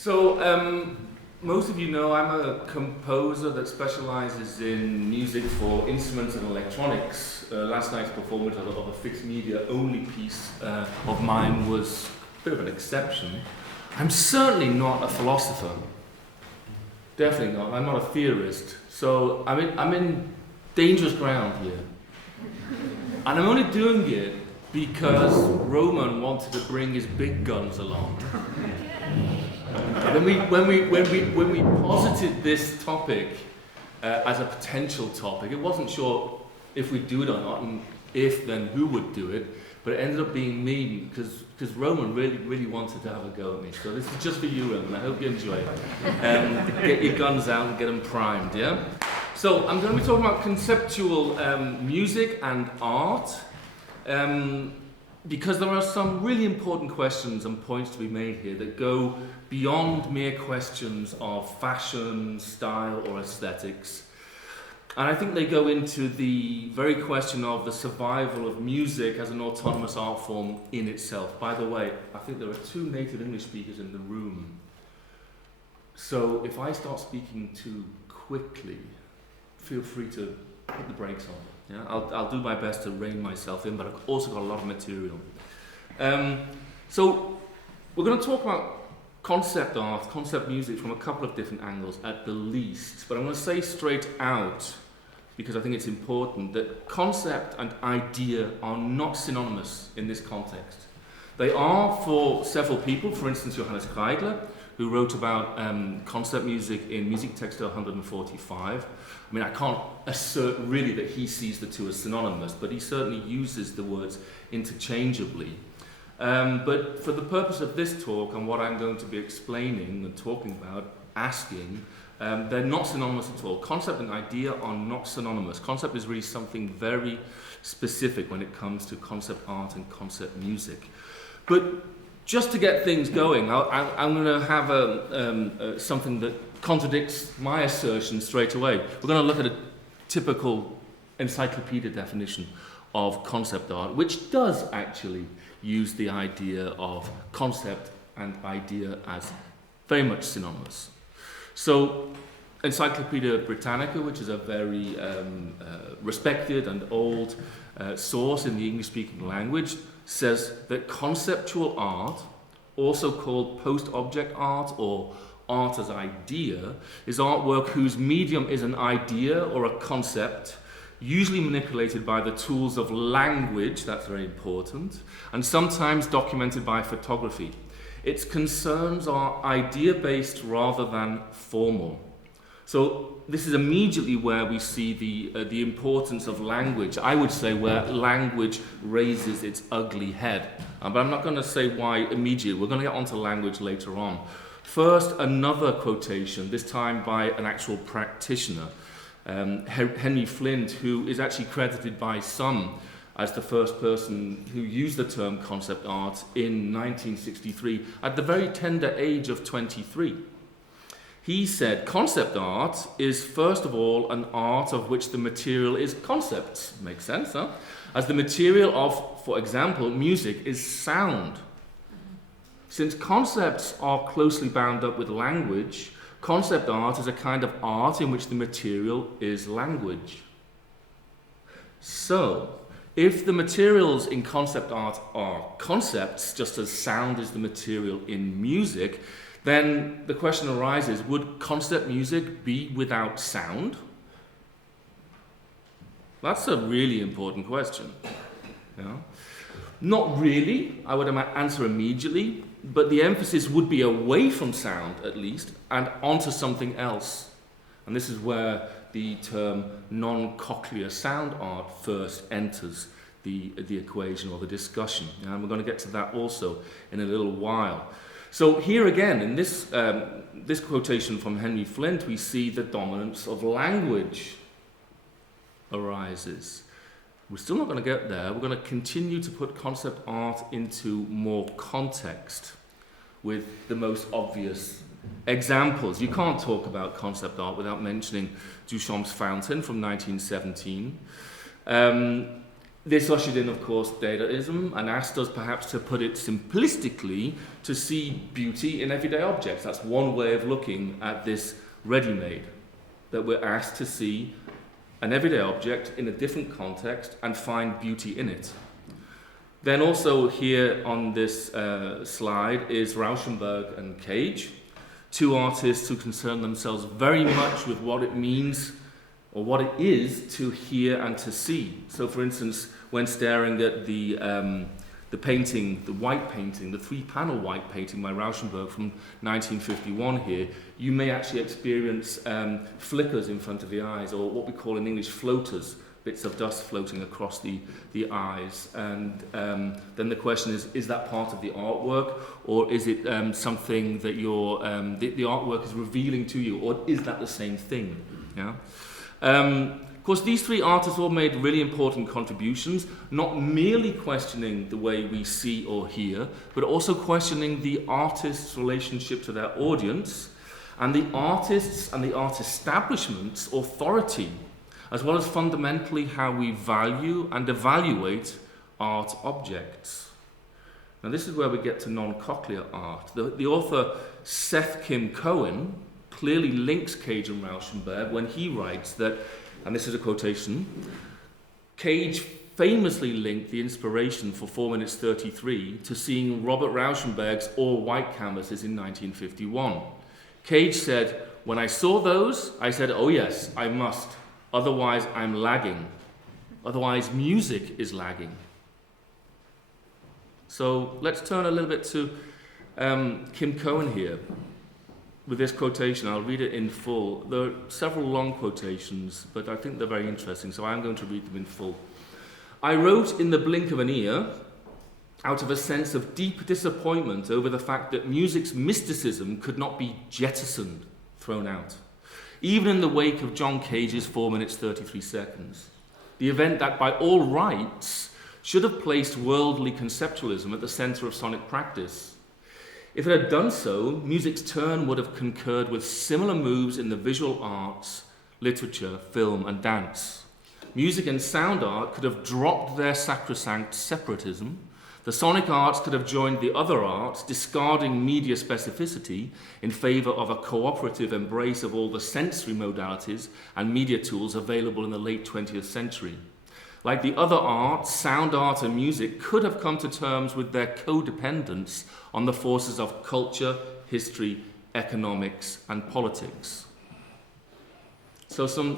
So, most of you know I'm a composer that specializes in music for instruments and electronics. Last night's performance of a fixed media only piece of mine was a bit of an exception. I'm certainly not a philosopher. Definitely not. I'm not a theorist. So I'm in dangerous ground here. And I'm only doing it because Roman wanted to bring his big guns along. When we posited this topic as a potential topic, it wasn't sure if we'd do it or not, and if, then who would do it. But it ended up being me because Roman really wanted to have a go at me. So this is just for you, Roman. I hope you enjoy it. Get your guns out and get them primed, yeah? So I'm going to be talking about conceptual music and art. Because there are some really important questions and points to be made here that go beyond mere questions of fashion, style, or aesthetics. And I think they go into the very question of the survival of music as an autonomous art form in itself. By the way, I think there are 2 native English speakers in the room. So if I start speaking too quickly, feel free to put the brakes on. Yeah, I'll do my best to rein myself in, but I've also got a lot of material. So we're going to talk about concept art, concept music from a couple of different angles at the least. But I'm going to say straight out, because I think it's important, that concept and idea are not synonymous in this context. They are for several people, for instance Johannes Kreidler, who wrote about concept music in Music Text 145. I mean, I can't assert really that he sees the two as synonymous, but he certainly uses the words interchangeably. But for the purpose of this talk and what I'm going to be explaining and talking about, asking, they're not synonymous at all. Concept and idea are not synonymous. Concept is really something very specific when it comes to concept art and concept music. But just to get things going, I'm going to have something that contradicts my assertion straight away. We're going to look at a typical encyclopedia definition of concept art, which does actually use the idea of concept and idea as very much synonymous. So, Encyclopedia Britannica, which is a very respected and old source in the English-speaking language, says that conceptual art, also called post-object art or art as idea, is artwork whose medium is an idea or a concept, usually manipulated by the tools of language, that's very important, and sometimes documented by photography. Its concerns are idea-based rather than formal. So this is immediately where we see the importance of language. I would say where language raises its ugly head. But I'm not going to say why immediately. We're going to get onto language later on. First, another quotation, this time by an actual practitioner, Henry Flint, who is actually credited by some as the first person who used the term concept art in 1963 at the very tender age of 23. He said, concept art is first of all an art of which the material is concepts. Makes sense, huh? As the material of, for example, music is sound. Since concepts are closely bound up with language, concept art is a kind of art in which the material is language. So, if the materials in concept art are concepts, just as sound is the material in music, then the question arises, would concept music be without sound? That's a really important question. Yeah. Not really, I would answer immediately, but the emphasis would be away from sound, at least, and onto something else. And this is where the term non-cochlear sound art first enters the equation or the discussion. And we're going to get to that also in a little while. So here again, in this quotation from Henry Flint, we see the dominance of language arises. We're still not going to get there. We're going to continue to put concept art into more context with the most obvious examples. You can't talk about concept art without mentioning Duchamp's Fountain from 1917. This ushered in, of course, Dadaism, and asked us, perhaps to put it simplistically, to see beauty in everyday objects. That's one way of looking at this ready-made, that we're asked to see an everyday object in a different context and find beauty in it. Then also here on this slide is Rauschenberg and Cage, two artists who concern themselves very much with what it means or what it is to hear and to see. So for instance, when staring at the painting, the white painting, the three-panel white painting by Rauschenberg from 1951 here, you may actually experience flickers in front of the eyes, or what we call in English floaters, bits of dust floating across the eyes. And then the question is that part of the artwork, or is it something that the artwork is revealing to you, or is that the same thing? Yeah. Of course, these three artists all made really important contributions, not merely questioning the way we see or hear, but also questioning the artist's relationship to their audience, and the artist's and the art establishment's authority, as well as fundamentally how we value and evaluate art objects. Now this is where we get to non-cochlear art. The author Seth Kim Cohen clearly links Cage and Rauschenberg when he writes that, and this is a quotation, Cage famously linked the inspiration for 4 minutes 33 to seeing Robert Rauschenberg's all-white canvases in 1951. Cage said, "When I saw those, I said, oh yes, I must. Otherwise, I'm lagging. Otherwise, music is lagging." So let's turn a little bit to Kim Cohen here with this quotation. I'll read it in full. There are several long quotations, but I think they're very interesting, so I'm going to read them in full. "I wrote in the blink of an ear out of a sense of deep disappointment over the fact that music's mysticism could not be jettisoned, thrown out, even in the wake of John Cage's 4 minutes 33 seconds. The event that by all rights should have placed worldly conceptualism at the center of sonic practice. If it had done so, music's turn would have concurred with similar moves in the visual arts, literature, film, and dance. Music and sound art could have dropped their sacrosanct separatism. The sonic arts could have joined the other arts, discarding media specificity in favor of a cooperative embrace of all the sensory modalities and media tools available in the late 20th century. Like the other arts, sound art and music could have come to terms with their codependence on the forces of culture, history, economics, and politics." So some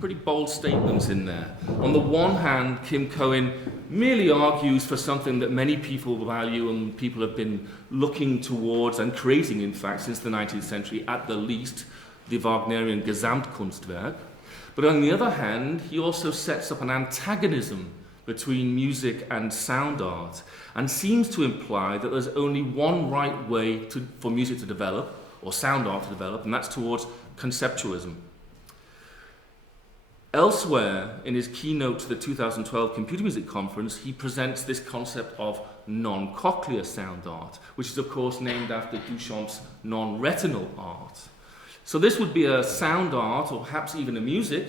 pretty bold statements in there. On the one hand, Kim Cohen merely argues for something that many people value and people have been looking towards and creating, in fact, since the 19th century, at the least, the Wagnerian Gesamtkunstwerk. But on the other hand, he also sets up an antagonism between music and sound art and seems to imply that there's only one right way for music to develop, or sound art to develop, and that's towards conceptualism. Elsewhere, in his keynote to the 2012 Computer Music Conference, he presents this concept of non-cochlear sound art, which is of course named after Duchamp's non-retinal art. So this would be a sound art, or perhaps even a music,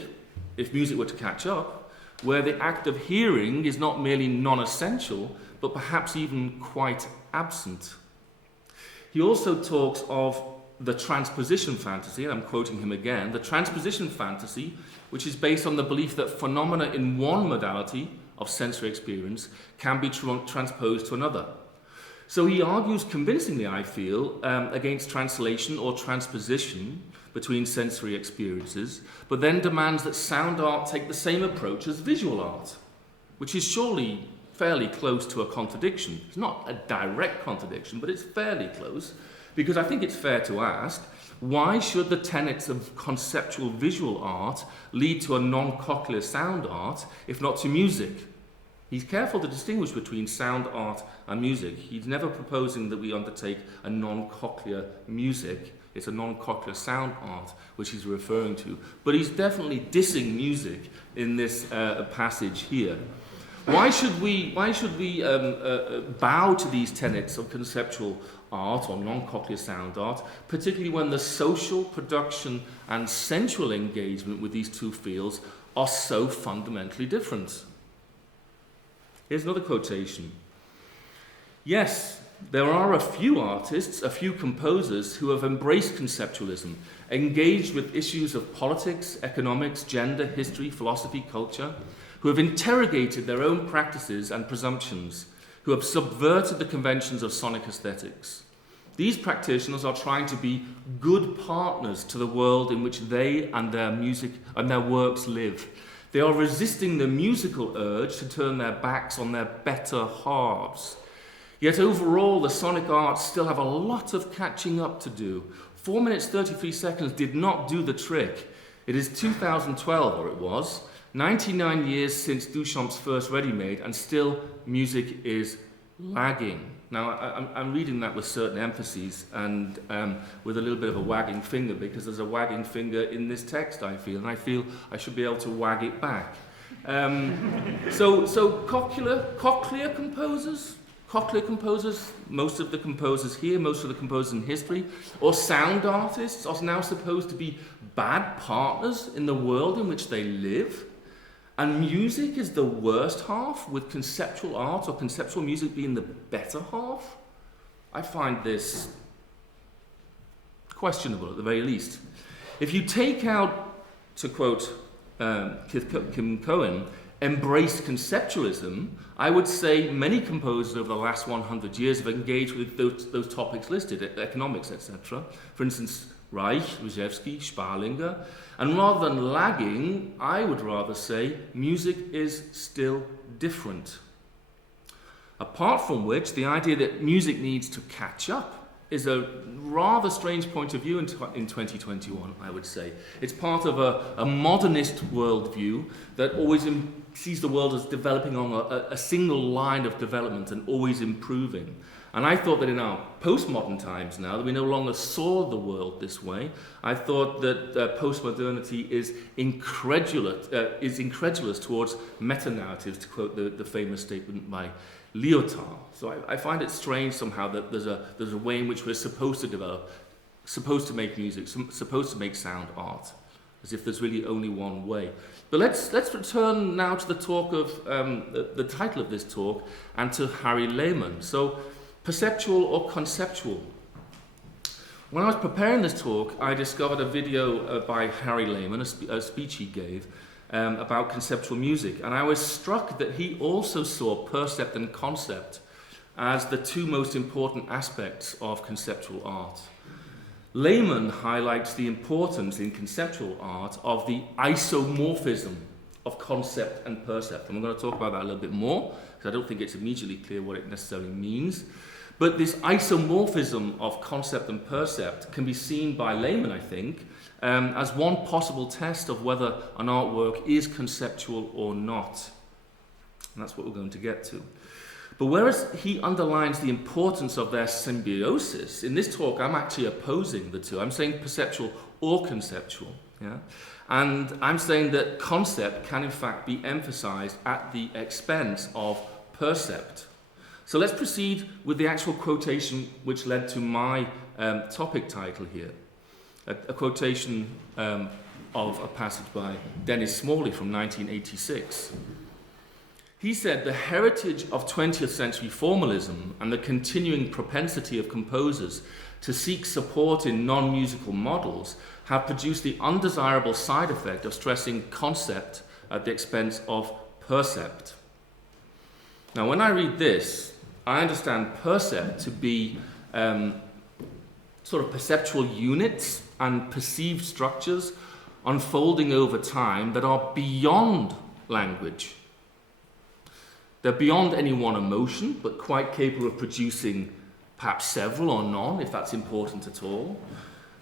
if music were to catch up, where the act of hearing is not merely non-essential, but perhaps even quite absent. He also talks of the transposition fantasy, and I'm quoting him again, the transposition fantasy, which is based on the belief that phenomena in one modality of sensory experience can be transposed to another. So he argues convincingly, I feel, against translation or transposition between sensory experiences, but then demands that sound art take the same approach as visual art, which is surely fairly close to a contradiction. It's not a direct contradiction, but it's fairly close, because I think it's fair to ask, why should the tenets of conceptual visual art lead to a non-cochlear sound art, if not to music? He's careful to distinguish between sound art and music. He's never proposing that we undertake a non-cochlear music. It's a non-cochlear sound art, which he's referring to. But he's definitely dissing music in this passage here. Why should we bow to these tenets of conceptual art or non-cochlear sound art, particularly when the social, production, and sensual engagement with these two fields are so fundamentally different? Here's another quotation. Yes, there are a few artists, a few composers who have embraced conceptualism, engaged with issues of politics, economics, gender, history, philosophy, culture, who have interrogated their own practices and presumptions, who have subverted the conventions of sonic aesthetics. These practitioners are trying to be good partners to the world in which they and their music and their works live. They are resisting the musical urge to turn their backs on their better halves. Yet overall, the sonic arts still have a lot of catching up to do. 4 minutes 33 seconds did not do the trick. It is 2012, or it was, 99 years since Duchamp's first ready-made, and still music is lagging. Now, I'm reading that with certain emphases and with a little bit of a wagging finger, because there's a wagging finger in this text, I feel, and I feel I should be able to wag it back. So cochlear composers, most of the composers here, most of the composers in history, or sound artists are now supposed to be bad partners in the world in which they live. And music is the worst half, with conceptual art or conceptual music being the better half. I find this questionable at the very least. If you take out, to quote Kim Cohen, embraced conceptualism, I would say many composers over the last 100 years have engaged with those topics listed, economics, etc. For instance, Reich, Ruzhevsky, Sparlinger. And rather than lagging, I would rather say music is still different. Apart from which, the idea that music needs to catch up is a rather strange point of view in 2021, I would say. It's part of a modernist worldview that always sees the world as developing on a single line of development and always improving. And I thought that in our postmodern times now, that we no longer saw the world this way. I thought that postmodernity is incredulous towards meta-narratives, to quote the famous statement by Lyotard. So I find it strange somehow that there's a way in which we're supposed to develop, supposed to make music, supposed to make sound art, as if there's really only one way. But let's return now to the talk of the title of this talk and to Harry Lehman. So, perceptual or conceptual? When I was preparing this talk, I discovered a video by Harry Lehman, a speech he gave about conceptual music, and I was struck that he also saw percept and concept as the two most important aspects of conceptual art. Lehman highlights the importance in conceptual art of the isomorphism of concept and percept. And we're going to talk about that a little bit more, because I don't think it's immediately clear what it necessarily means. But this isomorphism of concept and percept can be seen by Lehman, I think, as one possible test of whether an artwork is conceptual or not. And that's what we're going to get to. But whereas he underlines the importance of their symbiosis, in this talk I'm actually opposing the two. I'm saying perceptual or conceptual. Yeah? And I'm saying that concept can in fact be emphasized at the expense of percept. So let's proceed with the actual quotation which led to my topic title here. A quotation of a passage by Dennis Smalley from 1986. He said, "The heritage of 20th century formalism and the continuing propensity of composers to seek support in non-musical models have produced the undesirable side effect of stressing concept at the expense of percept." Now, when I read this, I understand percept to be sort of perceptual units and perceived structures unfolding over time that are beyond language. They're beyond any one emotion, but quite capable of producing perhaps several or none, if that's important at all,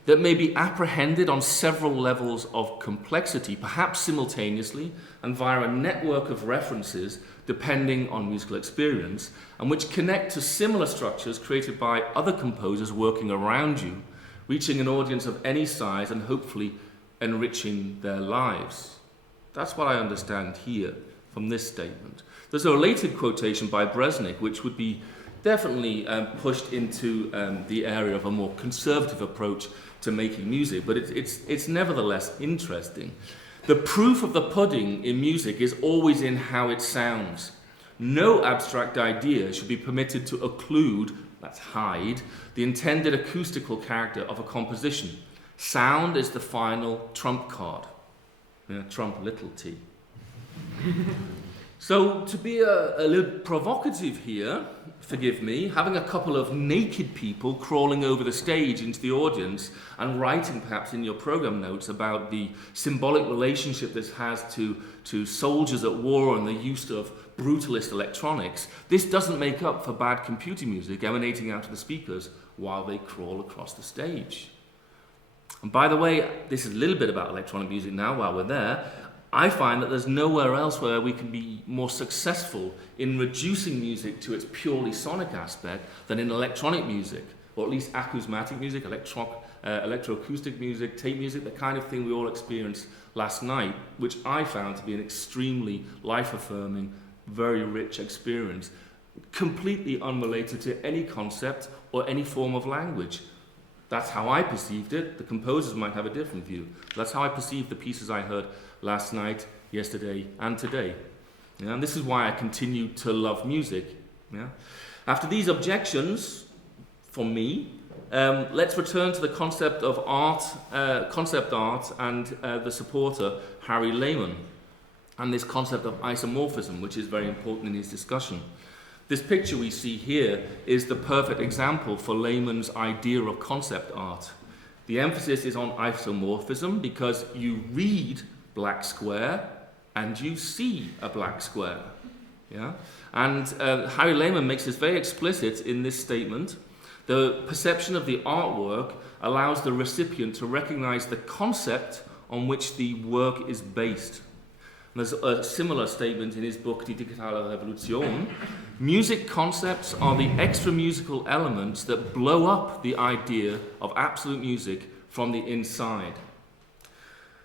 that may be apprehended on several levels of complexity, perhaps simultaneously, and via a network of references depending on musical experience, and which connect to similar structures created by other composers working around you, reaching an audience of any size and hopefully enriching their lives. That's what I understand here from this statement. There's a related quotation by Brezhnev, which would be definitely pushed into the area of a more conservative approach to making music, but it's nevertheless interesting. The proof of the pudding in music is always in how it sounds. No abstract idea should be permitted to occlude, that's hide, the intended acoustical character of a composition. Sound is the final trump card. Trump little t. So to be a little provocative here, forgive me, having a couple of naked people crawling over the stage into the audience and writing perhaps in your program notes about the symbolic relationship this has to soldiers at war and the use of brutalist electronics, this doesn't make up for bad computer music emanating out of the speakers while they crawl across the stage. And by the way, this is a little bit about electronic music now while we're there. I find that there's nowhere else where we can be more successful in reducing music to its purely sonic aspect than in electronic music, or at least acousmatic music, electroacoustic music, tape music, the kind of thing we all experienced last night, which I found to be an extremely life-affirming, very rich experience, completely unrelated to any concept or any form of language. That's how I perceived it. The composers might have a different view. That's how I perceived the pieces I heard last night, yesterday, and today. And this is why I continue to love music. After these objections, from me, let's return to the concept of art, concept art, and the supporter, Harry Lehman, and this concept of isomorphism, which is very important in his discussion. This picture we see here is the perfect example for Lehman's idea of concept art. The emphasis is on isomorphism because you read black square and you see a black square. And Harry Lehman makes this very explicit in this statement. The perception of the artwork allows the recipient to recognize the concept on which the work is based. There's a similar statement in his book, Die Digitale Revolution. Music concepts are the extra musical elements that blow up the idea of absolute music from the inside.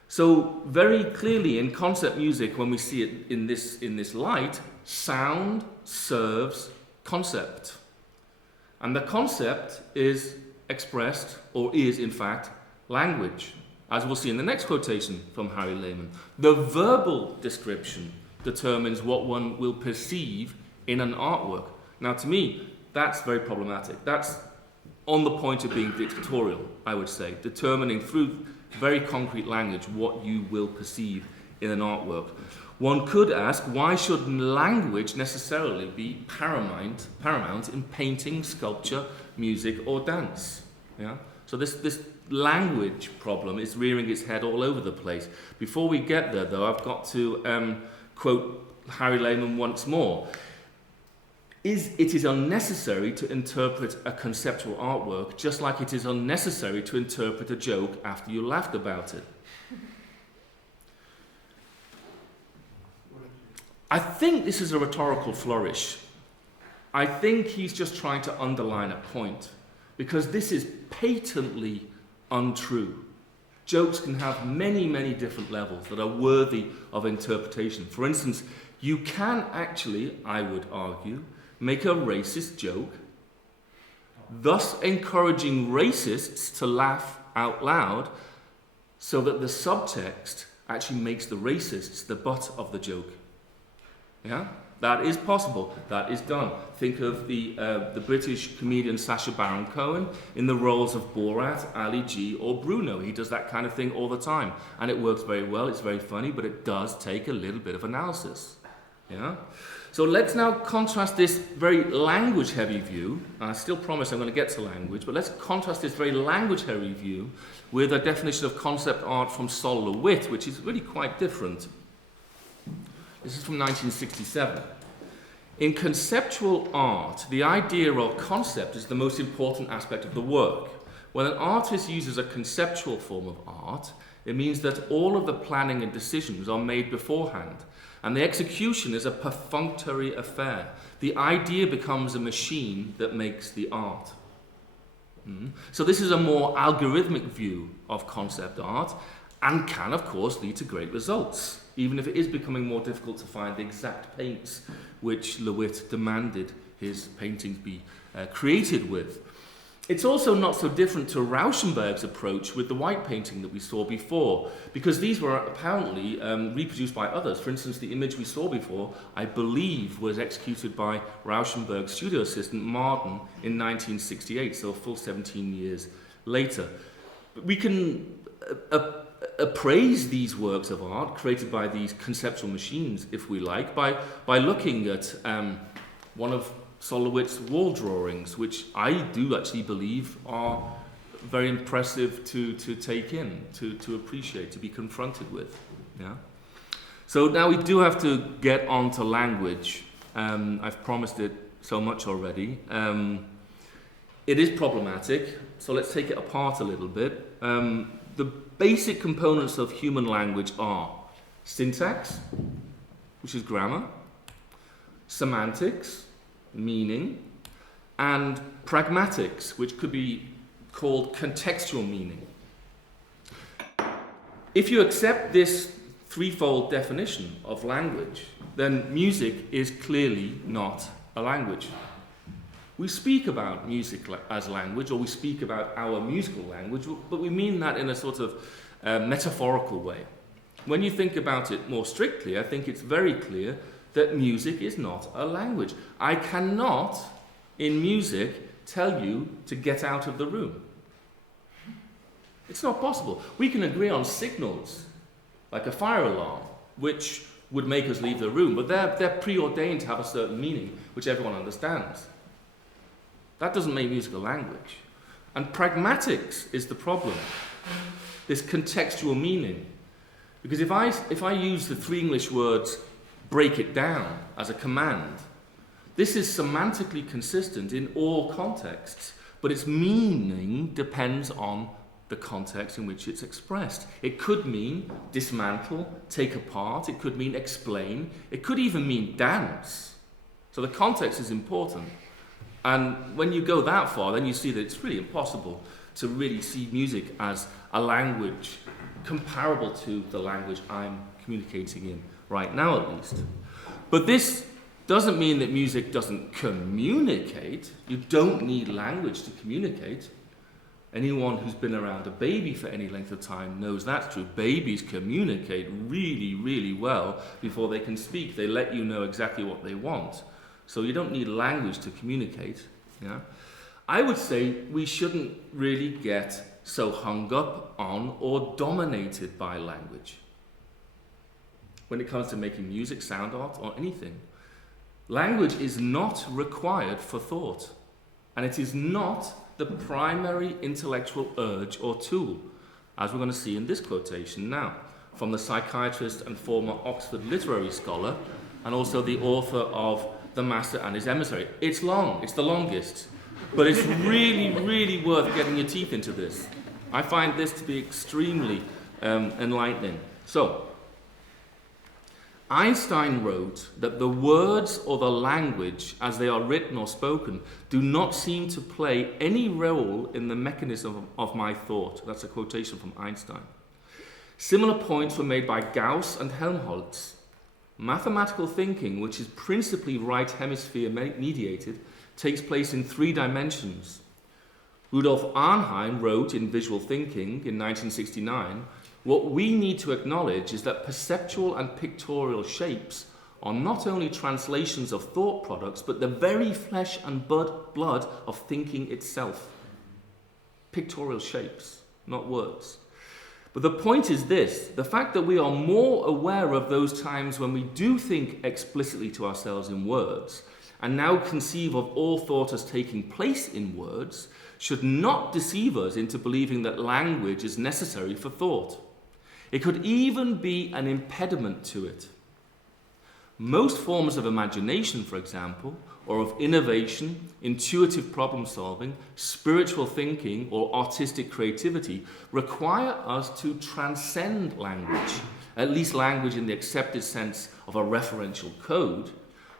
So very clearly in concept music, when we see it in this light, sound serves concept. And the concept is expressed, or is in fact, language. As we'll see in the next quotation from Harry Lehman, the verbal description determines what one will perceive in an artwork. Now, to me, that's very problematic. That's on the point of being dictatorial, I would say, determining through very concrete language what you will perceive in an artwork. One could ask, why should language necessarily be paramount in painting, sculpture, music, or dance? So this language problem is rearing its head all over the place. Before we get there, though, I've got to quote Harry Lehman once more. It is unnecessary to interpret a conceptual artwork just like it is unnecessary to interpret a joke after you laughed about it. I think this is a rhetorical flourish. I think he's just trying to underline a point, because this is patently untrue. Jokes can have many, many different levels that are worthy of interpretation. For instance, you can actually, I would argue, make a racist joke, thus encouraging racists to laugh out loud so that the subtext actually makes the racists the butt of the joke. That is possible. That is done. Think of the British comedian Sacha Baron Cohen in the roles of Borat, Ali G, or Bruno. He does that kind of thing all the time, and it works very well. It's very funny, but it does take a little bit of analysis. So let's now contrast this very language-heavy view. I still promise I'm going to get to language, but let's contrast this very language-heavy view with a definition of concept art from Sol LeWitt, which is really quite different. This is from 1967. In conceptual art, the idea or concept is the most important aspect of the work. When an artist uses a conceptual form of art, it means that all of the planning and decisions are made beforehand, and the execution is a perfunctory affair. The idea becomes a machine that makes the art. So this is a more algorithmic view of concept art, and can, of course, lead to great results, even if it is becoming more difficult to find the exact paints which LeWitt demanded his paintings be created with. It's also not so different to Rauschenberg's approach with the white painting that we saw before, because these were apparently reproduced by others. For instance, the image we saw before, I believe, was executed by Rauschenberg's studio assistant Martin in 1968, so a full 17 years later. But we can appraise these works of art created by these conceptual machines, if we like, by looking at one of Solowitz's wall drawings, which I do actually believe are very impressive to take in, to appreciate, to be confronted with. Yeah. So now we do have to get on to language. I've promised it so much already. It is problematic, so let's take it apart a little bit. The basic components of human language are syntax, which is grammar, semantics, meaning, and pragmatics, which could be called contextual meaning. If you accept this threefold definition of language, then music is clearly not a language. We speak about music as language, or we speak about our musical language, but we mean that in a sort of metaphorical way. When you think about it more strictly, I think it's very clear that music is not a language. I cannot, in music, tell you to get out of the room. It's not possible. We can agree on signals, like a fire alarm, which would make us leave the room, but they're preordained to have a certain meaning, which everyone understands. That doesn't make music a language. And pragmatics is the problem, this contextual meaning. Because if I use the three English words break it down as a command, this is semantically consistent in all contexts, but its meaning depends on the context in which it's expressed. It could mean dismantle, take apart, it could mean explain, it could even mean dance. So the context is important. And when you go that far, then you see that it's really impossible to really see music as a language comparable to the language I'm communicating in right now, at least. But this doesn't mean that music doesn't communicate. You don't need language to communicate. Anyone who's been around a baby for any length of time knows that's true. Babies communicate really, really well before they can speak. They let you know exactly what they want. So you don't need language to communicate. Yeah? I would say we shouldn't really get so hung up on or dominated by language when it comes to making music, sound art, or anything. Language is not required for thought, and it is not the primary intellectual urge or tool, as we're going to see in this quotation now, from the psychiatrist and former Oxford literary scholar, and also the author of The Master and His Emissary. It's long, it's the longest, but it's really, really worth getting your teeth into this. I find this to be extremely enlightening. So, Einstein wrote that the words or the language, as they are written or spoken, do not seem to play any role in the mechanism of my thought. That's a quotation from Einstein. Similar points were made by Gauss and Helmholtz. Mathematical thinking, which is principally right hemisphere mediated, takes place in 3 dimensions. Rudolf Arnheim wrote in Visual Thinking in 1969, "What we need to acknowledge is that perceptual and pictorial shapes are not only translations of thought products, but the very flesh and blood of thinking itself." Pictorial shapes, not words. But the point is this: the fact that we are more aware of those times when we do think explicitly to ourselves in words, and now conceive of all thought as taking place in words, should not deceive us into believing that language is necessary for thought. It could even be an impediment to it. Most forms of imagination, for example, or of innovation, intuitive problem solving, spiritual thinking, or artistic creativity require us to transcend language, at least language in the accepted sense of a referential code.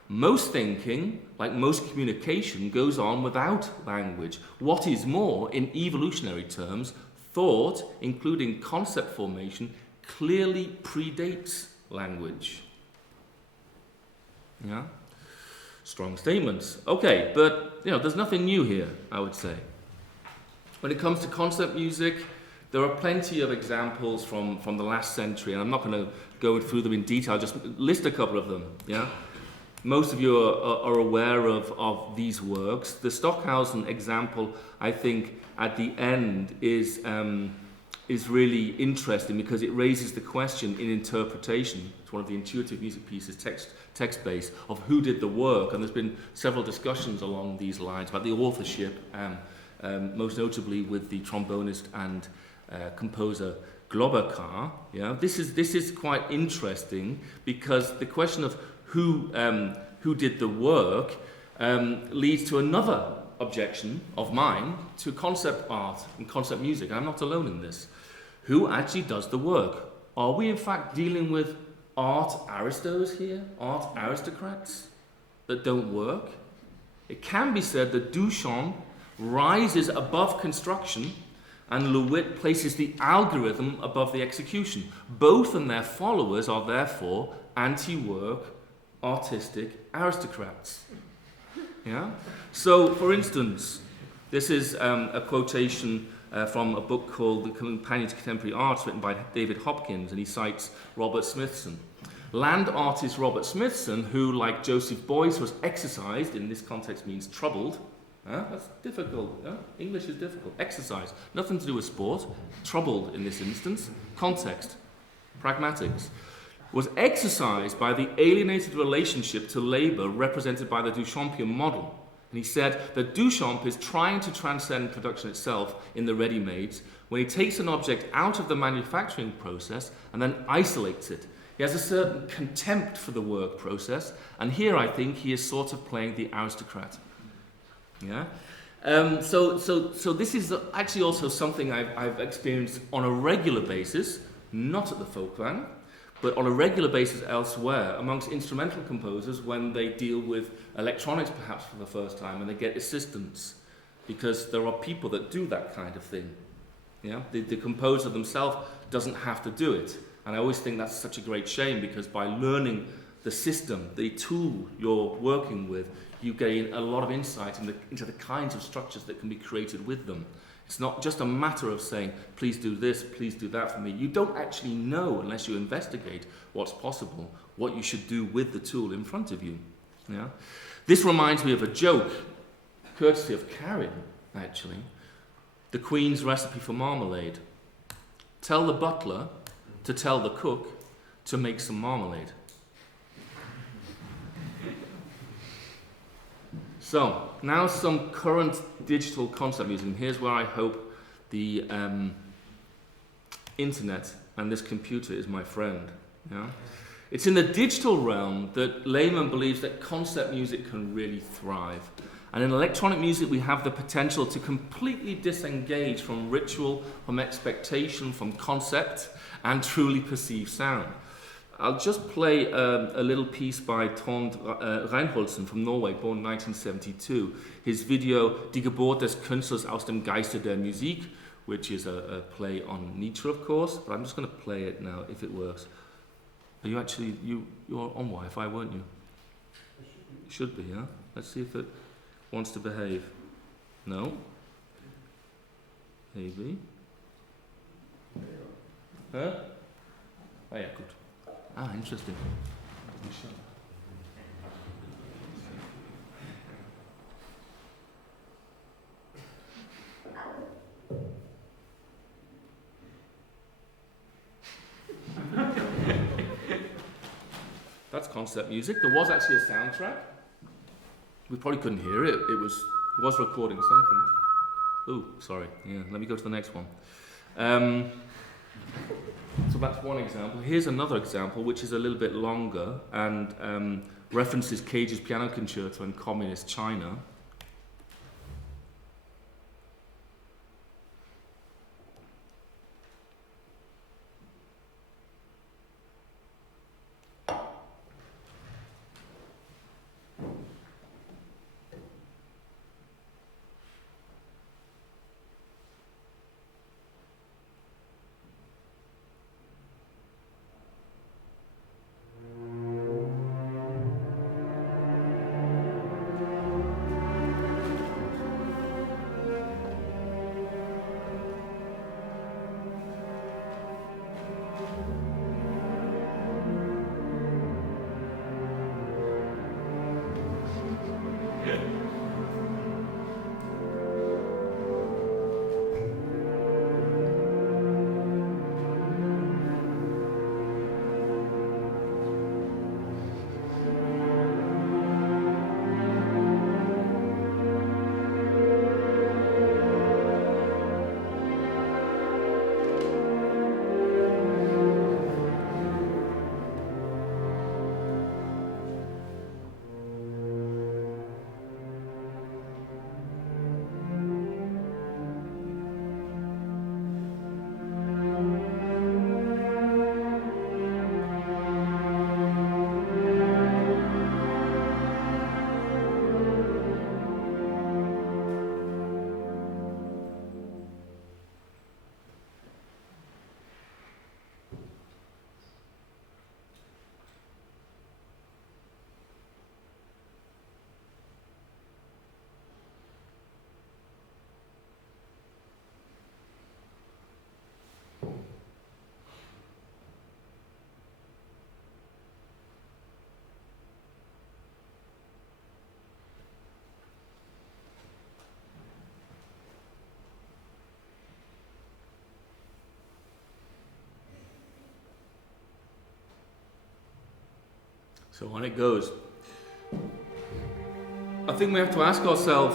Most thinking, like most communication, goes on without language. What is more, in evolutionary terms, thought, including concept formation, clearly predates language. Yeah? Strong statements. Okay, but there's nothing new here, I would say. When it comes to concept music, there are plenty of examples from the last century, and I'm not going to go through them in detail, just list a couple of them. Yeah, most of you are aware of these works. The Stockhausen example, I think, at the end is really interesting because it raises the question in interpretation. It's one of the intuitive music pieces, text-based, of who did the work, and there's been several discussions along these lines about the authorship, most notably with the trombonist and composer Globerkar. Yeah, this is quite interesting because the question of who did the work leads to another objection of mine to concept art and concept music. And I'm not alone in this. Who actually does the work? Are we in fact dealing with art aristos here, art aristocrats that don't work? It can be said that Duchamp rises above construction and Lewitt places the algorithm above the execution. Both and their followers are therefore anti-work, artistic aristocrats. Yeah? So, for instance, this is a quotation from a book called The Companion to Contemporary Arts, written by David Hopkins, and he cites Robert Smithson. Land artist Robert Smithson, who, like Joseph Beuys, was exercised, in this context means troubled. That's difficult. English is difficult. Exercise. Nothing to do with sport. Troubled in this instance. Context. Pragmatics. Was exercised by the alienated relationship to labour represented by the Duchampian model. And he said that Duchamp is trying to transcend production itself in the ready-mades when he takes an object out of the manufacturing process and then isolates it. He has a certain contempt for the work process, and here I think he is sort of playing the aristocrat. Yeah. So this is actually also something I've experienced on a regular basis, not at the Folkwang, but on a regular basis elsewhere amongst instrumental composers when they deal with electronics perhaps for the first time and they get assistance, because there are people that do that kind of thing. Yeah. The composer themselves doesn't have to do it, and I always think that's such a great shame, because by learning the system, the tool you're working with, you gain a lot of insight into the kinds of structures that can be created with them. It's not just a matter of saying, please do this, please do that for me. You don't actually know, unless you investigate what's possible, what you should do with the tool in front of you. Yeah? This reminds me of a joke, courtesy of Karen, actually. The Queen's recipe for marmalade. Tell the butler to tell the cook to make some marmalade. So, now some current digital concept music. And here's where I hope the internet and this computer is my friend. Yeah? It's in the digital realm that Lehman believes that concept music can really thrive. And in electronic music, we have the potential to completely disengage from ritual, from expectation, from concept, and truly perceive sound. I'll just play a little piece by Trond Reinholdsen from Norway, born in 1972. His video Die Geburt des Künstlers aus dem Geiste der Musik, which is a play on Nietzsche, of course, but I'm just going to play it now, if it works. Are you actually, you're on Wi-Fi, weren't you? It should be, yeah? Let's see if it wants to behave. No? Maybe. Huh? Oh yeah, good. Ah, interesting. That's concept music. There was actually a soundtrack. We probably couldn't hear it. It was recording something. Ooh, sorry. Yeah, let me go to the next one. So that's one example. Here's another example, which is a little bit longer and references Cage's piano concerto in communist China. So on it goes. I think we have to ask ourselves,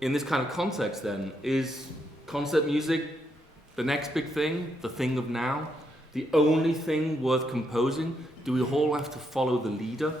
in this kind of context then, is concept music the next big thing, the thing of now, the only thing worth composing? Do we all have to follow the leader?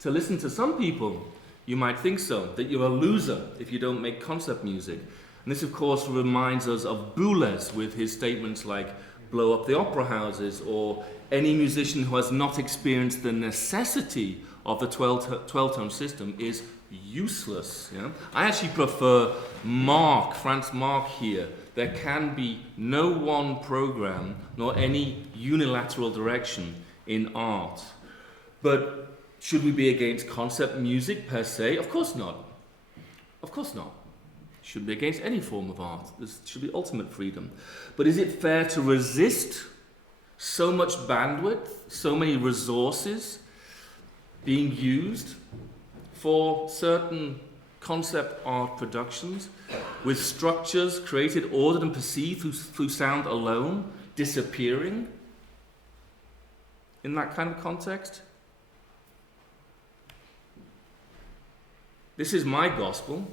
To listen to some people, you might think so, that you're a loser if you don't make concept music. And this, of course, reminds us of Boulez with his statements like, blow up the opera houses, or any musician who has not experienced the necessity of the 12-tone system is useless. You know? I actually prefer Franz Marc here. There can be no one program nor any unilateral direction in art. But should we be against concept music per se? Of course not. Of course not. Shouldn't be against any form of art. There should be ultimate freedom. But is it fair to resist so much bandwidth, so many resources being used for certain concept art productions with structures created, ordered and perceived through sound alone, disappearing in that kind of context? This is my gospel.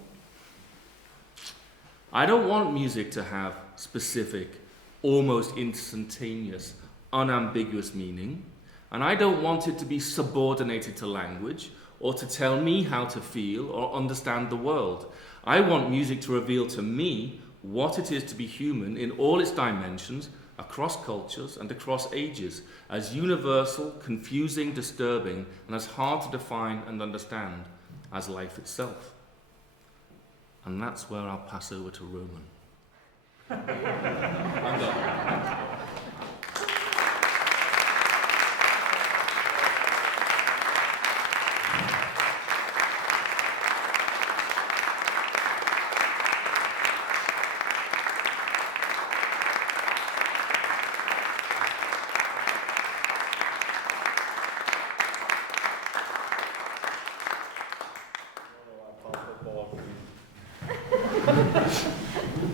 I don't want music to have specific, almost instantaneous, unambiguous meaning, and I don't want it to be subordinated to language or to tell me how to feel or understand the world. I want music to reveal to me what it is to be human in all its dimensions, across cultures and across ages, as universal, confusing, disturbing, and as hard to define and understand as life itself. And that's where I'll pass over to Roman. I'm done.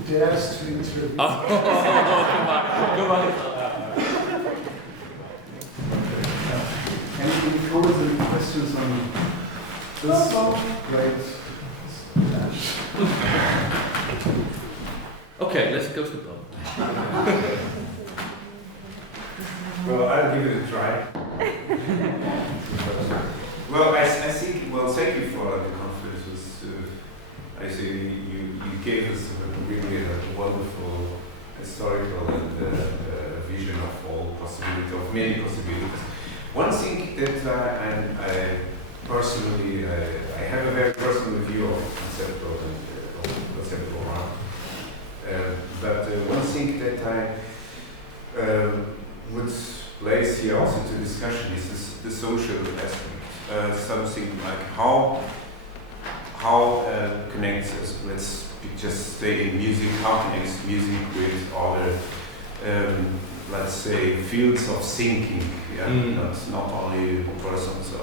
Dares to interview. Oh, come on. Any comments and questions on this great dash? Okay, let's go to the pub. Well, I'll give it a try. Well, I think, thank you for the conference. I see you gave us really a wonderful historical and vision of all possibilities, of many possibilities. One thing that I personally, I have a very personal view of conceptual and conceptual art. But one thing that I would place here also to discussion is the social aspect. Something like how connects us, let's just stay in music, how connects music with other, let's say, fields of thinking, not only persons.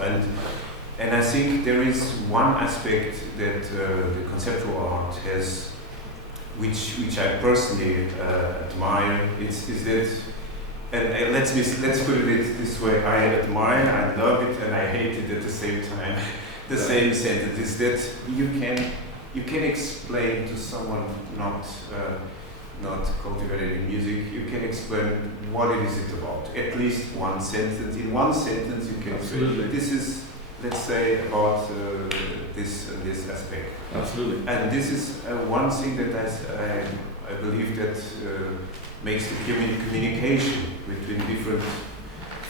And I think there is one aspect that the conceptual art has, which I personally admire, is that, and let's put it this way, I admire, I love it, and I hate it at the same time. The same sentence is that you can explain to someone not cultivated in music, you can explain what it is about. At least one sentence. In one sentence you can Absolutely. say, this is, let's say, about this aspect. Absolutely. And this is one thing that I believe that makes the communication between different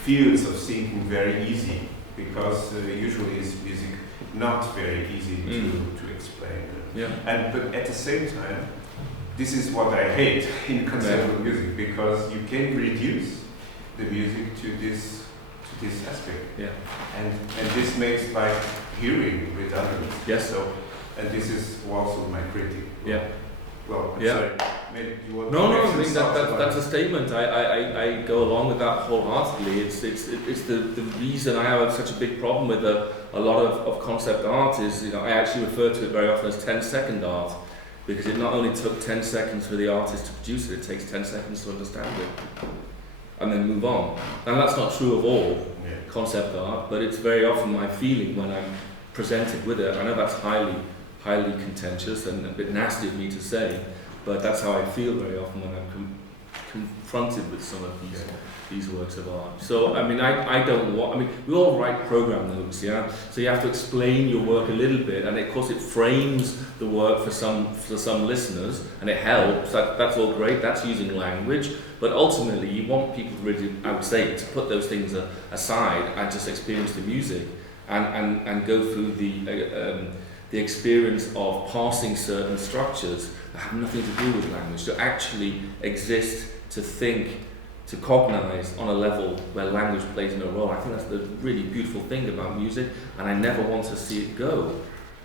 fields of thinking very easy, because usually is music not very easy to explain. Yeah. But at the same time, this is what I hate in conceptual music, because you can reduce the music to this aspect. Yeah. And this makes like hearing redundant. Yes. So, and this is also my critique. Yeah. Well, I'm Yeah. sorry. Maybe you want No, to I think that's a statement. I go along with that wholeheartedly. It's the reason I have such a big problem with a lot of concept art is, I actually refer to it very often as 10-second art, because it not only took 10 seconds for the artist to produce it, it takes 10 seconds to understand it. and then move on. And that's not true of all concept art, but it's very often my feeling when I'm presented with it. I know that's highly contentious and a bit nasty of me to say, but that's how I feel very often when I'm confronted with some of these works of art. So, I mean, I don't want, I mean, we all write program notes, yeah? So you have to explain your work a little bit, and of course it frames the work for some listeners, and it helps, that's all great, that's using language, but ultimately you want people to really, I would say, to put those things aside and just experience the music, and go through the experience of parsing certain structures that have nothing to do with language, to actually exist, to think, to cognize on a level where language plays no role. I think that's the really beautiful thing about music, and I never want to see it go.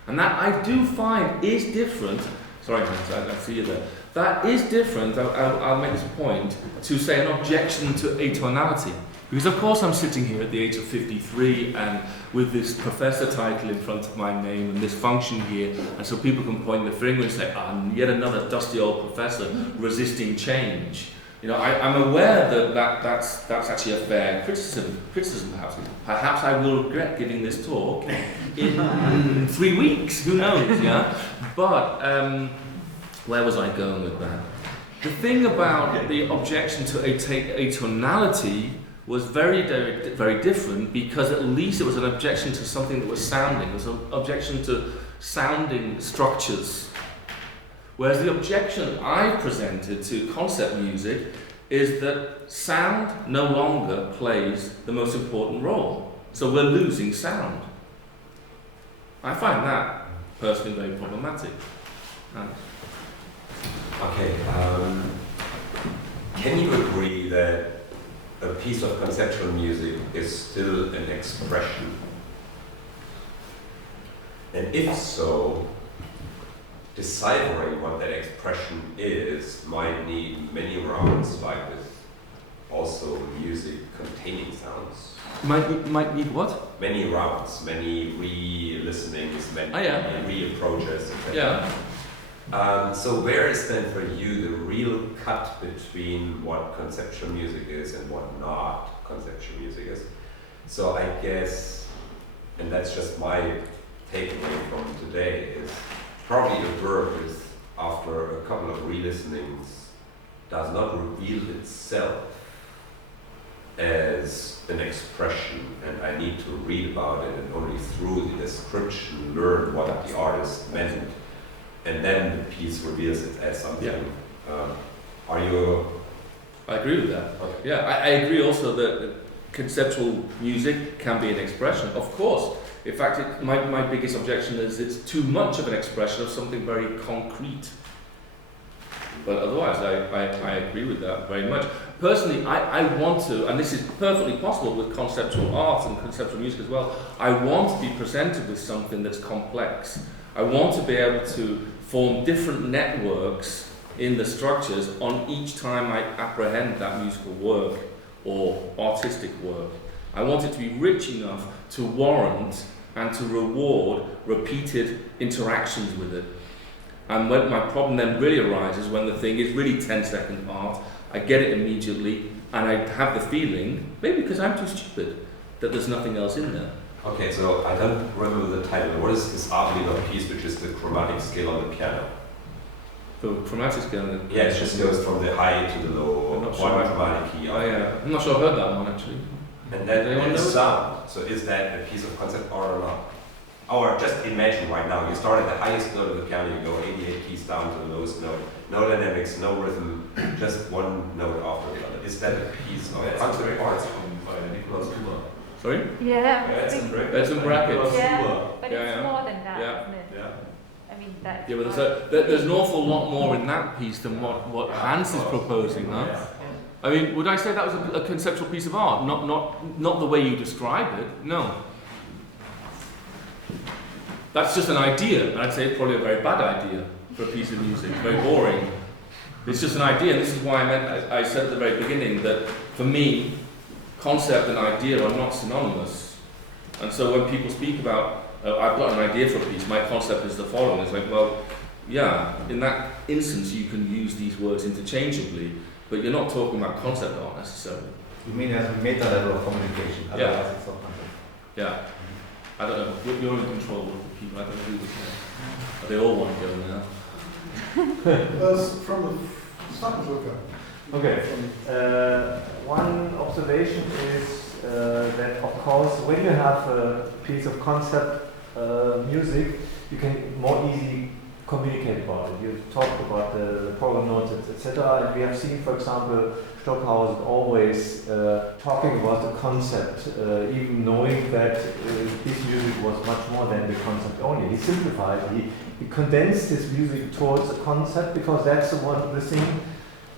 And that I do find is different, sorry Hans, I see you there, that is different, I'll make this point, to say an objection to atonality. Because of course I'm sitting here at the age of 53 and with this professor title in front of my name and this function here, and so people can point their finger and say, yet another dusty old professor resisting change. You know, I'm aware that's actually a fair criticism perhaps. Perhaps I will regret giving this talk in 3 weeks, who knows, yeah? But where was I going with that? The thing about the objection to atonality was very, very, very different, because at least it was an objection to something that was sounding. It was an objection to sounding structures. Whereas the objection I presented to concept music is that sound no longer plays the most important role. So we're losing sound. I find that personally very problematic. Okay, can you agree that a piece of conceptual music is still an expression? And if so, deciphering what that expression is might need many rounds, like with also music containing sounds. Might need what? Many rounds, many re-listenings, many re-approaches, etc. Yeah. So where is then for you the real cut between what conceptual music is and what not conceptual music is? So I guess, and that's just my takeaway from today, is probably a work is, after a couple of re-listenings, does not reveal itself as an expression, and I need to read about it and only through the description learn what the artist meant, and then the piece reveals it as something. Yeah. Are you? I agree with that. Okay. Yeah, I agree also that conceptual music can be an expression, of course. In fact, my biggest objection is it's too much of an expression of something very concrete. But otherwise, I agree with that very much. Personally, I want to, and this is perfectly possible with conceptual art and conceptual music as well, I want to be presented with something that's complex. I want to be able to form different networks in the structures on each time I apprehend that musical work or artistic work. I want it to be rich enough to warrant and to reward repeated interactions with it. And when my problem then really arises when the thing is really 10-second part, I get it immediately, and I have the feeling, maybe because I'm too stupid, that there's nothing else in there. Okay, so I don't remember the title. What is this Audiovisual piece, which is the chromatic scale on the piano? The chromatic scale? Yeah, it just goes from the high to the low, I'm not one sure. chromatic key. Oh yeah, I'm not sure I've heard that one actually. And then Anyone the know? sound. So is that a piece of concept art or not? Or just imagine right now, you start at the highest note of the piano, you go 88 keys down to the lowest note. No dynamics, no rhythm, just one note after the other. Is that a piece of concept art? Sorry? Yeah. There's some brackets. Yeah, but Yeah, it's yeah. more than that, Yeah. isn't it? Yeah. I mean, that. Yeah, but there's an awful lot more in that piece than what Hans is proposing, huh? I mean, would I say that was a conceptual piece of art? Not the way you describe it, no. That's just an idea, and I'd say it's probably a very bad idea for a piece of music, very boring. It's just an idea, and this is why I said at the very beginning that for me, concept and idea are not synonymous. And so when people speak about, I've got an idea for a piece, my concept is the following, it's like, well, yeah, in that instance you can use these words interchangeably, but you're not talking about concept art necessarily. You mean as a meta level of communication? Yeah. Otherwise it's not concept. Yeah. I don't know. You're in control of the people. I don't do this now. But they all want to go now. From the start worker. Okay. One observation is that, of course, when you have a piece of concept music, you can more easily communicate about it. You talked about the program notes, etc. And we have seen, for example, Stockhausen always talking about the concept, even knowing that his music was much more than the concept only. He simplified. He condensed his music towards a concept because that's the thing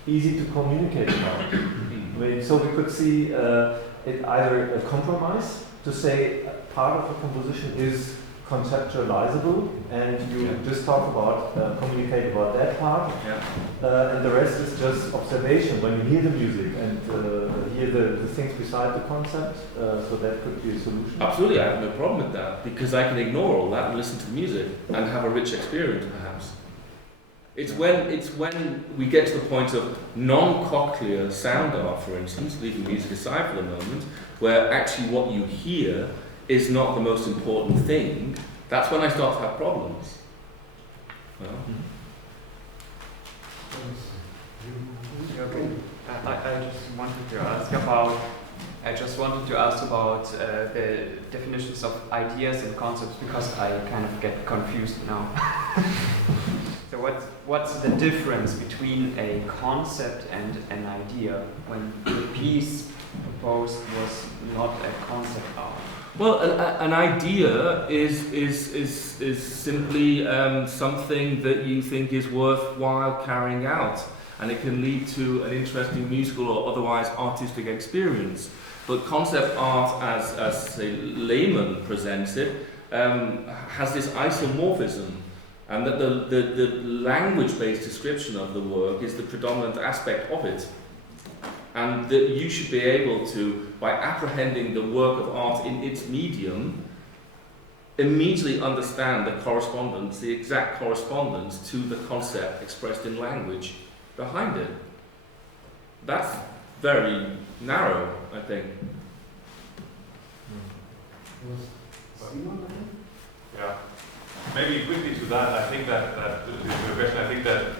easy to communicate about. So we could see it either a compromise to say part of a composition is conceptualizable, and you just talk about, communicate about that part, and the rest is just observation when you hear the music and hear the things beside the concept, so that could be a solution. Absolutely, I have no problem with that, because I can ignore all that and listen to music and have a rich experience, perhaps. It's when we get to the point of non-cochlear sound art, for instance, leaving music aside for the moment, where actually what you hear is not the most important thing. That's when I start to have problems. Well. I just wanted to ask about the definitions of ideas and concepts, because I kind of get confused now. So what's the difference between a concept and an idea when the piece proposed was not a concept art? Well, an idea is simply something that you think is worthwhile carrying out, and it can lead to an interesting musical or otherwise artistic experience. But concept art, as a layman presents it, has this isomorphism, and that the language-based description of the work is the predominant aspect of it. And that you should be able to, by apprehending the work of art in its medium, immediately understand the correspondence, the exact correspondence to the concept expressed in language behind it. That's very narrow, I think. Yeah. Maybe quickly to that, I think that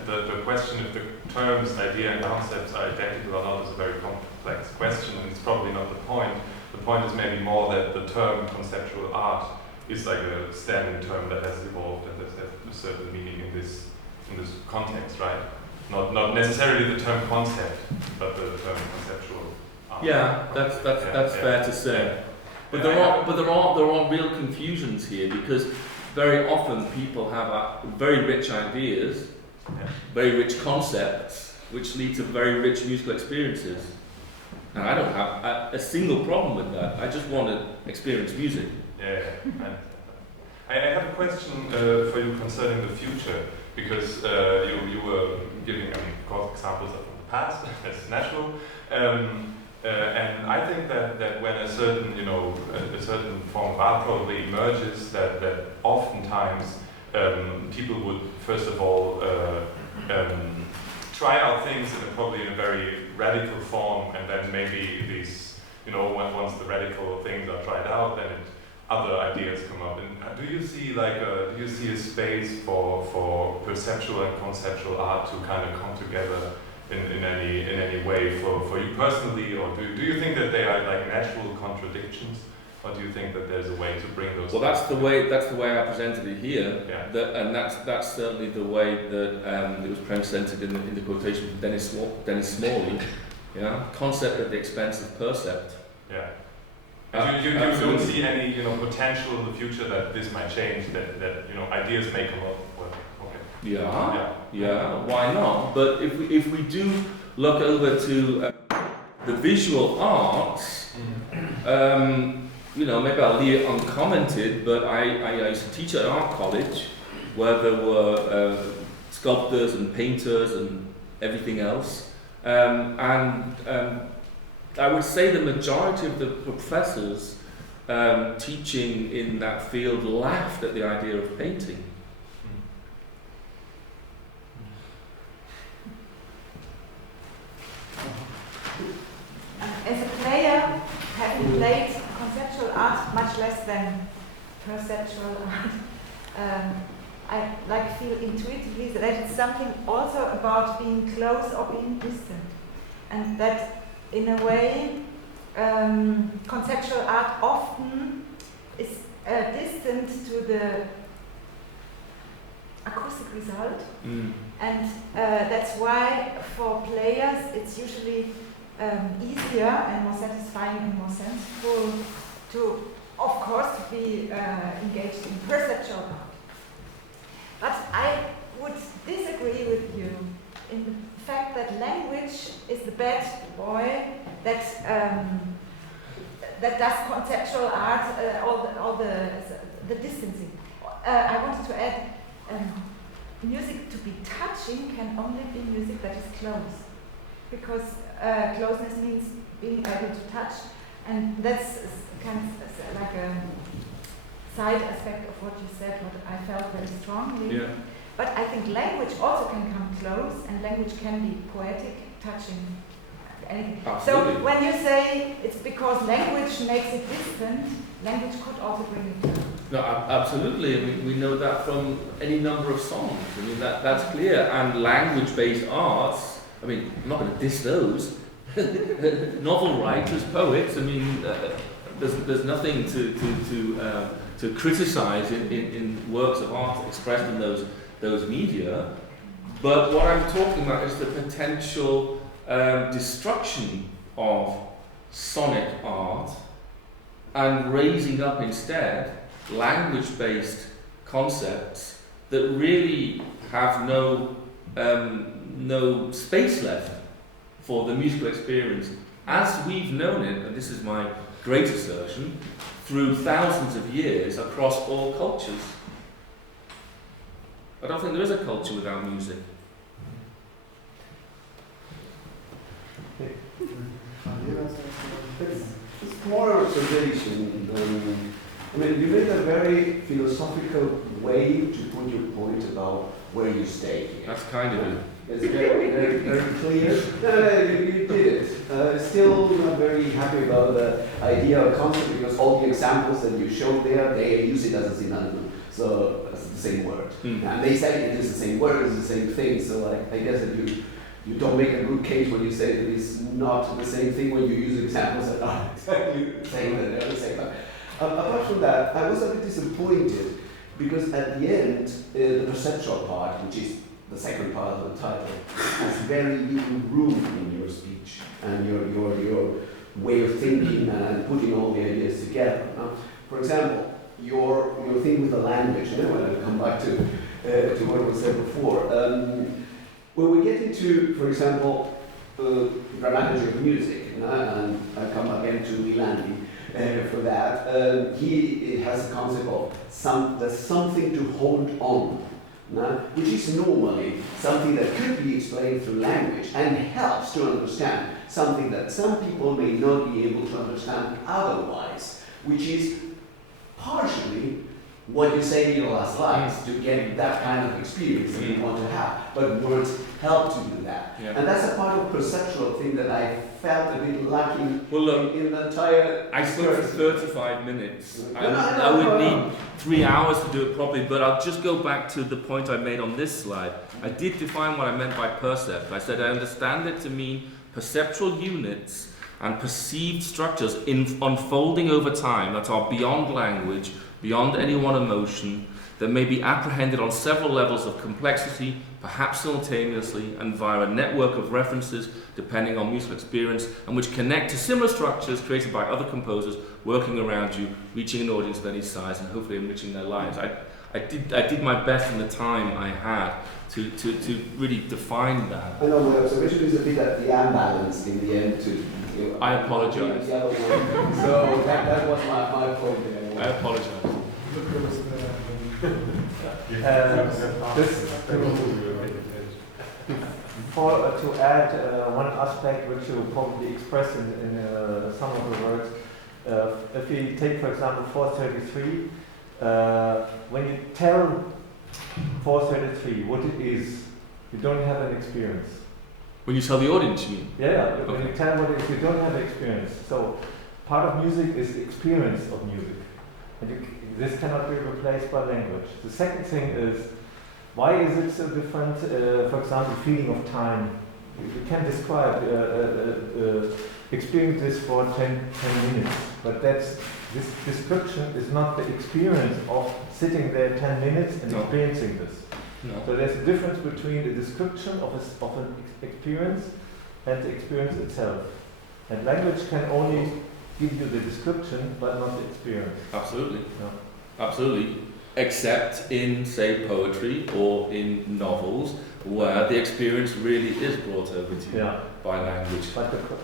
the question if the terms idea and concepts are identical or not is a very complex question, and it's probably not the point. The point is maybe more that the term conceptual art is like a standing term that has evolved and that has a certain meaning in this context, right? Not necessarily the term concept, but the term conceptual art. Yeah, that's fair to say. But there are real confusions here, because very often people have very rich ideas, very rich concepts, which lead to very rich musical experiences. And I don't have a single problem with that. I just want to experience music. Yeah. I have a question for you concerning the future, because you were giving, of course, examples from the past. That's natural. And I think that when a certain form of art probably emerges, that oftentimes people would first of all try out things probably in a very radical form, and then maybe these, once the radical things are tried out, then other ideas come up. And do you see a space for perceptual and conceptual art to kind of come together in any way for you personally, or do you think that they are like natural contradictions, or do you think that there's a way to bring those? Well, that's the way I presented it here, yeah. And that's certainly the way that it was presented in the quotation from Dennis Smalley. Yeah, concept at the expense of percept. Yeah. You don't see any potential in the future that this might change, that ideas may come up. Yeah, why not? But if we do look over to the visual arts, maybe I'll leave it uncommented, but I used to teach at art college, where there were sculptors and painters and everything else, and I would say the majority of the professors teaching in that field laughed at the idea of painting. As a art, much less than perceptual art. I feel intuitively that it's something also about being close or being distant, and that in a way conceptual art often is distant to the acoustic result, and that's why for players it's usually easier and more satisfying and more sensible to, of course, to be engaged in perceptual art. But I would disagree with you in the fact that language is the bad boy that that does conceptual art, all the distancing. I wanted to add, music to be touching can only be music that is close, because closeness means being able to touch, and that's kind of like a side aspect of what you said, what I felt very strongly. Yeah. But I think language also can come close, and language can be poetic, touching, anything. Absolutely. So when you say it's because language makes it distant, language could also bring it close. No, absolutely. I mean, we know that from any number of songs. I mean, that's clear. And language-based arts, I mean, I'm not going to diss those. Novel writers, poets, I mean, there's nothing to criticize in works of art expressed in those media. But what I'm talking about is the potential destruction of sonic art and raising up instead language-based concepts that really have no space left for the musical experience as we've known it, and this is my great assertion, through thousands of years across all cultures. I don't think there is a culture without music. It's more observation than, I mean, you made a very philosophical way to put your point about where you stay here. That's kind of it. It's very clear. No, you did it. Still not very happy about the idea of concept, because all the examples that you showed there, they use it as a synonym. So it's the same word. And they say it is the same word, it's the same thing. So I guess that you don't make a good case when you say that it's not the same thing when you use examples that are exactly the same, that they're the same. Apart from that, I was a bit disappointed, because at the end, the perceptual part, which is the second part of the title, has very little room in your speech and your way of thinking and putting all the ideas together. For example, your thing with the language, and then I'll come back to what was said before. When we get into, for example, dramaturgy of music, and I come again to Milani for that, he has a concept of there's something to hold on, which is normally something that could be explained through language and helps to understand something that some people may not be able to understand otherwise, which is partially what you say in your last slides, to get that kind of experience that you want to have. But words help to do that. Yeah. And that's a part of perceptual thing that I felt a bit lacking Well, in the entire... I spoke for 35 minutes. No, I would need 3 hours to do it properly, but I'll just go back to the point I made on this slide. I did define what I meant by percept. I said I understand it to mean perceptual units and perceived structures unfolding over time that are beyond language, beyond any one emotion, that may be apprehended on several levels of complexity, perhaps simultaneously, and via a network of references depending on musical experience, and which connect to similar structures created by other composers working around you, reaching an audience of any size, and hopefully enriching their lives. I did my best in the time I had to really define that. I know my observation is a bit at the unbalance in the end. I apologize. The other one. So that was my point there. I apologize. To add one aspect which you probably expressed in some of the words, if we take, for example, 433, when you tell 433 what it is, you don't have an experience. When you tell the audience, you mean? Yeah, when you tell what it is, you don't have experience. So part of music is the experience of music. And this cannot be replaced by language. The second thing is, why is it so different, for example, feeling of time? You can describe, experience this for 10 minutes, but this description is not the experience of sitting there 10 minutes and experiencing this. No. So there's a difference between the description of an experience and the experience itself. And language can only give you the description, but not the experience. Absolutely. No. Absolutely. Except in, say, poetry or in novels, where the experience really is brought over to you by language.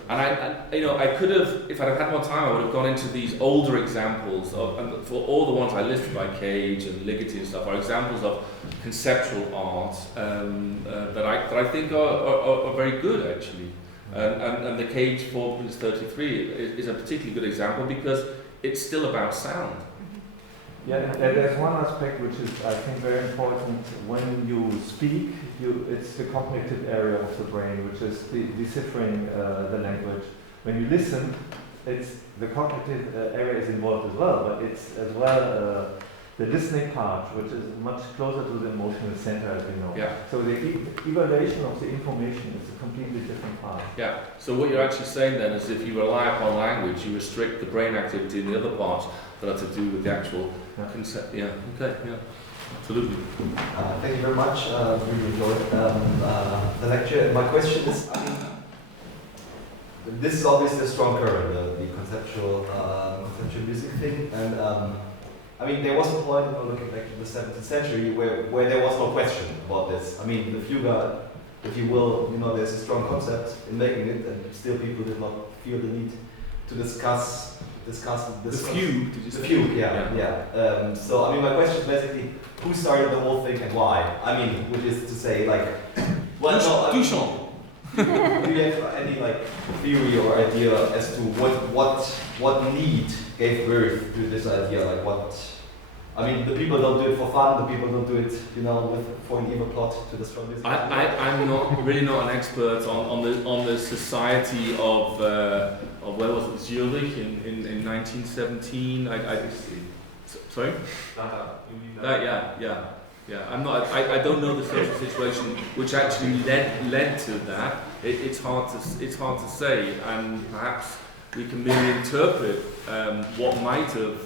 And I could have, if I'd have had more time, I would have gone into these older examples of, and for all the ones I listed by Cage and Ligeti and stuff, are examples of conceptual art that I think are very good actually. And the Cage 4:33 is a particularly good example because it's still about sound. Yeah, and there's one aspect which is, I think, very important. When you speak, it's the cognitive area of the brain, which is deciphering the language. When you listen, it's the cognitive area is involved as well, but it's as well the listening part, which is much closer to the emotional center, as you know. Yeah. So the evaluation of the information is a completely different part. Yeah. So what you're actually saying then is, if you rely upon language, you restrict the brain activity in the other parts that are to do with the actual concept. Yeah. Okay. Yeah. Absolutely. Thank you very much. Really enjoyed the lecture. My question is, I mean, this is obviously a strong current, the conceptual music thing, and I mean, there was a point, looking back to the 17th century, where there was no question about this. I mean, the fuga, if you will, there's a strong concept in making it, and still people did not feel the need to discuss the fugue. Did you say? The fugue, yeah. So, I mean, my question is basically, who started the whole thing and why? I mean, which is to say, like, Duchamp. Do you have any theory or idea as to what need gave birth to this idea? Like what? I mean, the people don't do it for fun. The people don't do it, for an evil plot to destroy this. I'm really not an expert on the society of where was it, Zurich in 1917. Sorry. Yeah, I'm not. I don't know the social situation which actually led to that. It's hard to say, and perhaps we can merely interpret what might have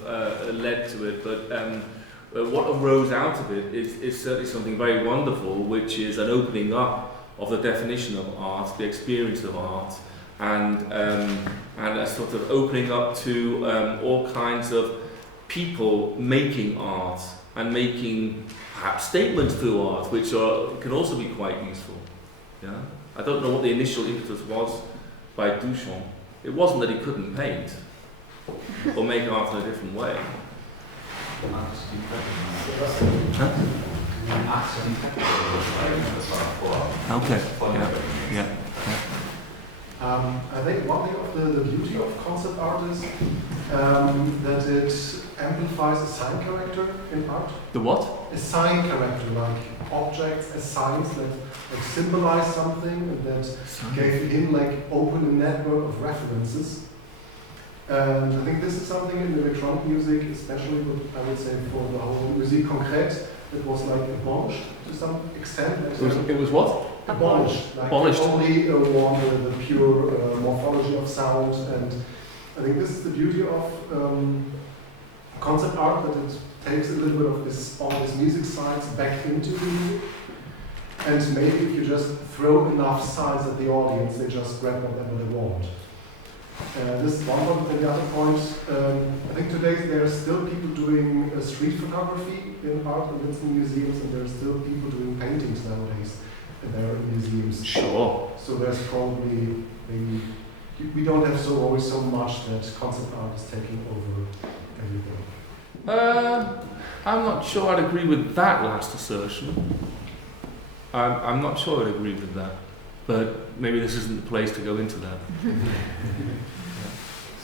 led to it. But what arose out of it is certainly something very wonderful, which is an opening up of the definition of art, the experience of art, and a sort of opening up to all kinds of people making art and making perhaps statements through art, which can also be quite useful. Yeah, I don't know what the initial impetus was by Duchamp. It wasn't that he couldn't paint or make art in a different way. Okay. Yeah. I think one thing of the beauty of concept art is that it amplifies a sign character in art. The what? A sign character, like objects as signs that symbolize something and that gave him open a network of references. And I think this is something in electronic music, especially I would say for the whole musique concrète, that was abolished to some extent. It was what? Abolished. Only want the pure morphology of sound, and I think this is the beauty of concept art, that it takes a little bit of all these music sides back into the music. And maybe if you just throw enough sides at the audience, they just grab whatever they want. This is one point. And the other point, I think today there are still people doing street photography in art and it's in museums, and there are still people doing paintings nowadays, and they're in museums. Sure. So there's probably maybe we don't have always so much that concept art is taking over everything. I'm not sure I'd agree with that last assertion. I'm not sure I'd agree with that, but maybe this isn't the place to go into that.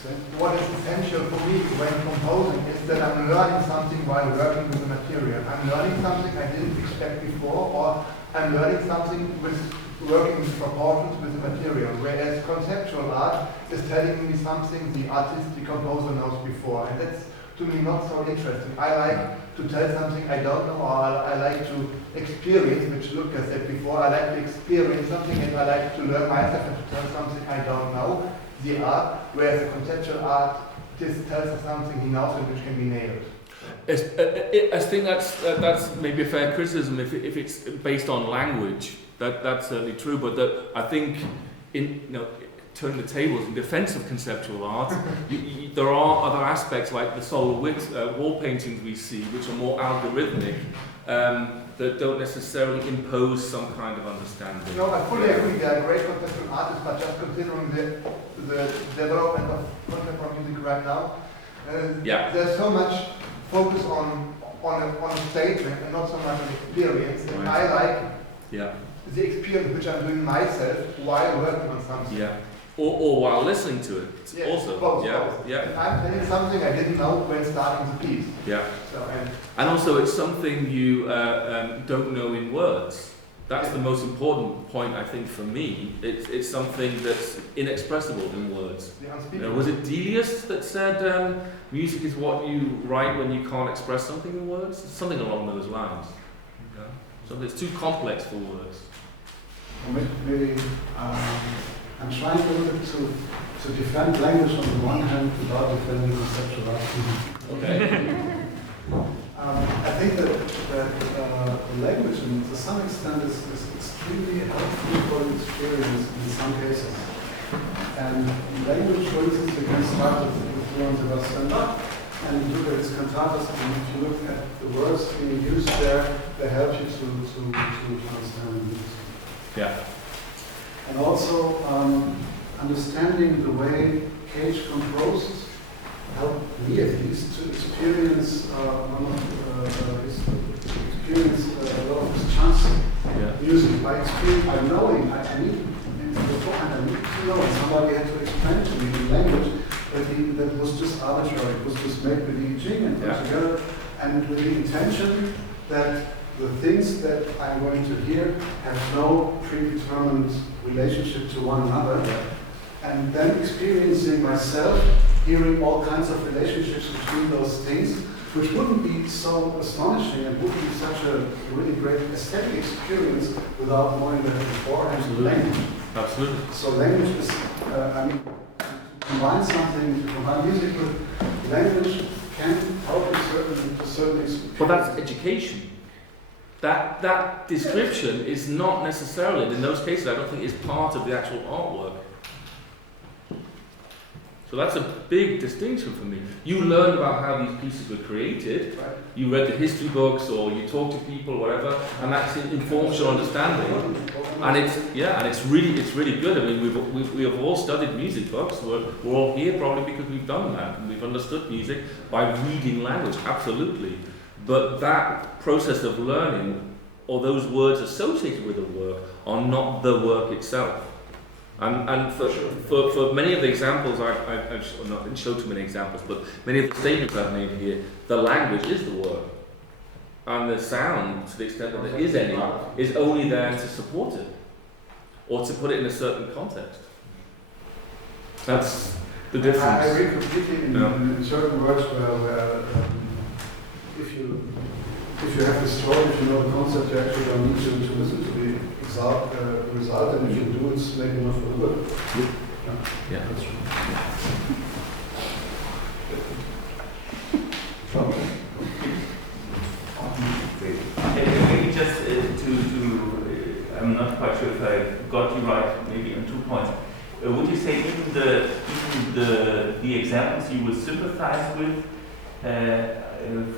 So what is essential for me when composing is that I'm learning something while working with the material. I'm learning something I didn't expect before, or I'm learning something which working with proportions with the material, whereas conceptual art is telling me something the artist, the composer knows before, and that's to me not so interesting. I like to tell something I don't know, or I like to experience, which Lucas said before. I like to experience something, and I like to learn myself and to tell something I don't know, the art, whereas the conceptual art just tells us something he knows and which can be nailed. I think that's maybe a fair criticism if it's based on language. That's certainly true, but I think turning the tables in defense of conceptual art, there are other aspects like the solar wall paintings we see, which are more algorithmic, that don't necessarily impose some kind of understanding. No, I fully agree. They are great conceptual artists, but just considering the development of contemporary music right now, there's so much focus on a statement and not so much on experience. And right. I like the experience which I'm doing myself while working on something. Yeah. Or while listening to it. Yes, also. both. Yeah. And I'm telling something I didn't know when starting the piece. Yeah. So, and also it's something you don't know in words. That's the most important point, I think, for me. It's something that's inexpressible in words. Was it Delius that said music is what you write when you can't express something in words? Something along those lines. Okay. Something that's too complex for words. Maybe I'm trying a little bit to defend language on the one hand without defending conceptual art. Okay. I think that language, to some extent, is extremely helpful for the experience in some cases. And language, for instance, you can start with Johann Sebastian Bach and look at its cantatas, and if you look at the words being used there, they help you to understand the music. Yeah. And also understanding the way Cage composed helped me at least to experience a lot of his chance music by experience, by knowing. I need to know, and somebody had to explain to me in language that was just arbitrary. It was just made with the Jing and put together, and with the intention that the things that I'm going to hear have no predetermined relationship to one another, and then experiencing myself hearing all kinds of relationships between those things, which wouldn't be so astonishing and wouldn't be such a really great aesthetic experience without knowing that beforehand language. Absolutely. So language is, to combine music with language can help to a certain experience. But that's education. That description is not necessarily, and in those cases I don't think is part of the actual artwork. So that's a big distinction for me. You learn about how these pieces were created, you read the history books or you talk to people or whatever, and that informs your understanding. And it's really good. I mean, we have all studied music books. We're all here probably because we've done that, and we've understood music by reading language, absolutely. But that process of learning, or those words associated with the work, are not the work itself. And for many of the examples, I've not shown too many examples, but many of the statements I've made here, the language is the work. And the sound, to the extent that there is any, is only there to support it, or to put it in a certain context. That's the difference. I agree completely in certain words where if you have the story, if you know the concept, you actually don't need to listen to the result, and if you do, it's maybe not for the good. Yeah, that's true. Maybe just I'm not quite sure if I got you right, maybe on 2 points. Would you say even the examples you would sympathize with,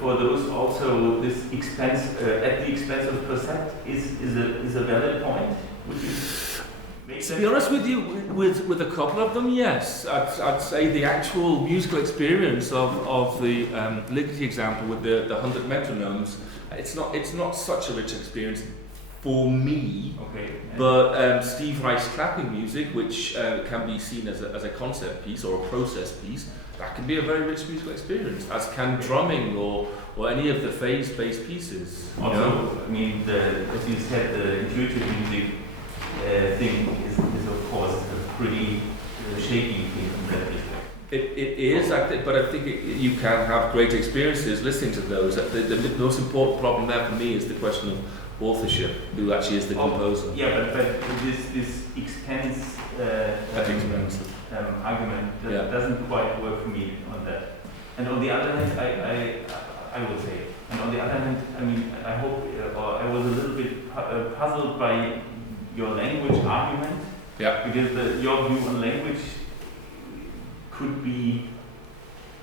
for those also this expense at the expense of percept is a valid point? Would you make to be honest with you, with a couple of them, yes. I'd say the actual musical experience of the Ligeti example with the 100 metronomes, it's not such a rich experience for me. Okay. But Steve Reich's clapping music, which can be seen as a concept piece or a process piece, that can be a very rich musical experience, as can drumming or any of the phase-based pieces. Also, I mean, as you said, the intuitive music thing is of course a pretty shaky thing in that respect. It is, but I think you can have great experiences listening to those. The most important problem there for me is the question of authorship, who actually is the composer. Yeah, but this expense argument doesn't quite work for me on that. And on the other hand, I would say, and on the other hand, I mean, I hope, or I was a little bit puzzled by your language argument. Yeah. Because your view on language could be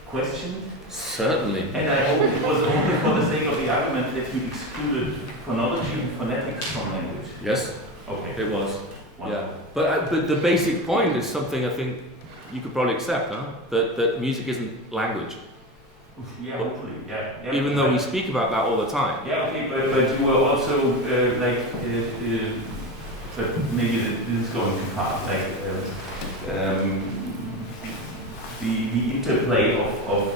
questioned. Certainly. And I hope it was only for the sake of the argument that you excluded phonology and phonetics from language. Yes. Okay. It was. Wow. Yeah. But the basic point is something I think you could probably accept, huh? That music isn't language. Yeah, hopefully. Yeah. Even though we speak about that all the time. Yeah. Okay. But you were also but maybe this is going too far. The interplay of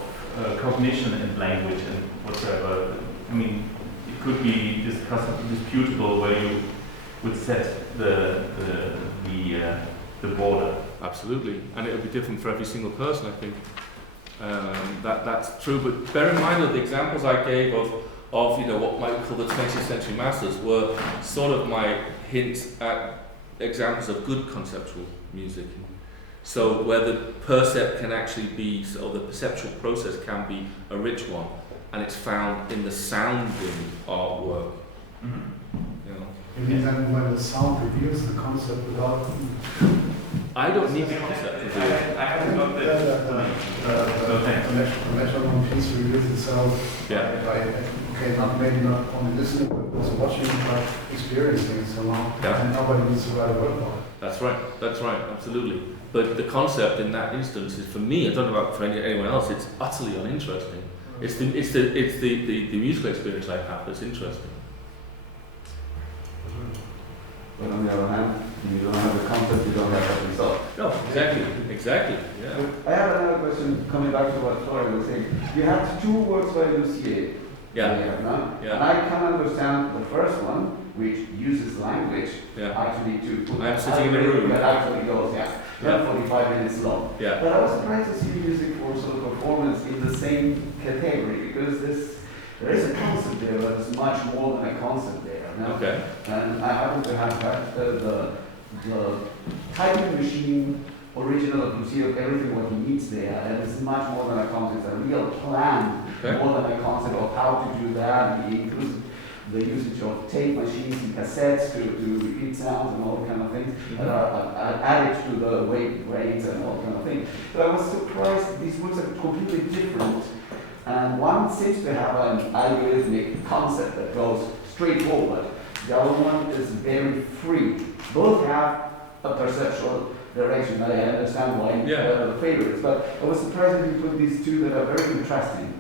cognition and language and whatever. I mean, it could be disputable where you would set the border. Absolutely, and it would be different for every single person. I think that's true. But bear in mind that the examples I gave of what might call the 20th century masters were sort of my hints at examples of good conceptual music. So where the percept can actually be, or the perceptual process can be a rich one, and it's found in the sounding artwork. Mm-hmm. You mean then when the sound reveals the concept without... I don't need the concept. I haven't got the metronome piece reveals itself maybe not only listening but also watching it, but experiencing it somehow. Yeah. And nobody needs to write a word for it. That's right, absolutely. But the concept in that instance is, for me, I don't know about for anyone else, it's utterly uninteresting. It's the musical experience I have that's interesting. But on the other hand, you don't have the concept, you don't have the result. No, exactly. Yeah. I have another question coming back to what Florian was saying. You have two words by Lucier. Yeah. And I can understand the first one, which uses language actually to put I'm sitting in the room. that actually goes 45 minutes long. Yeah. But I was surprised to see music for sort of performance in the same category, because there is a concept there, but it's much more than a concept there. No? Okay. And I happen to have the typing machine original of Lucia, everything what he needs there, and it's much more than a concept, it's a real plan, more than a concept of how to do that. He includes the usage of tape machines and cassettes to repeat sounds and all that kind of things that are added to the weight grades and all kind of things. But I was surprised these works are completely different. And one seems to have an algorithmic concept that goes straight forward. The other one is very free. Both have a perceptual direction that I understand why the favorites. But I was surprised that you put these two that are very contrasting.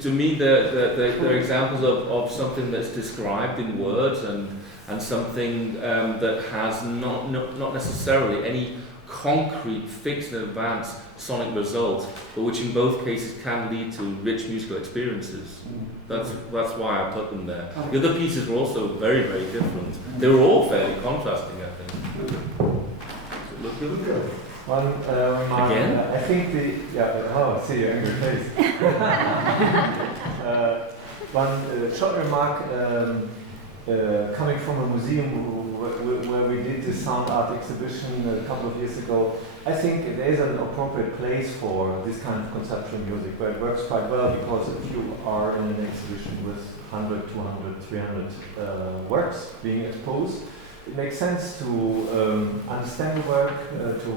To me, they're examples of something that's described in words and something that has not necessarily any concrete, fixed in advance sonic result, but which in both cases can lead to rich musical experiences. That's why I put them there. The other pieces were also very, very different. They were all fairly contrasting, I think. Look good. One remark. Again? I think I see your angry face. One short remark coming from a museum where we did this sound art exhibition a couple of years ago. I think there is an appropriate place for this kind of conceptual music, where it works quite well, because if you are in an exhibition with 100, 200, 300 works being exposed, it makes sense to understand the work, to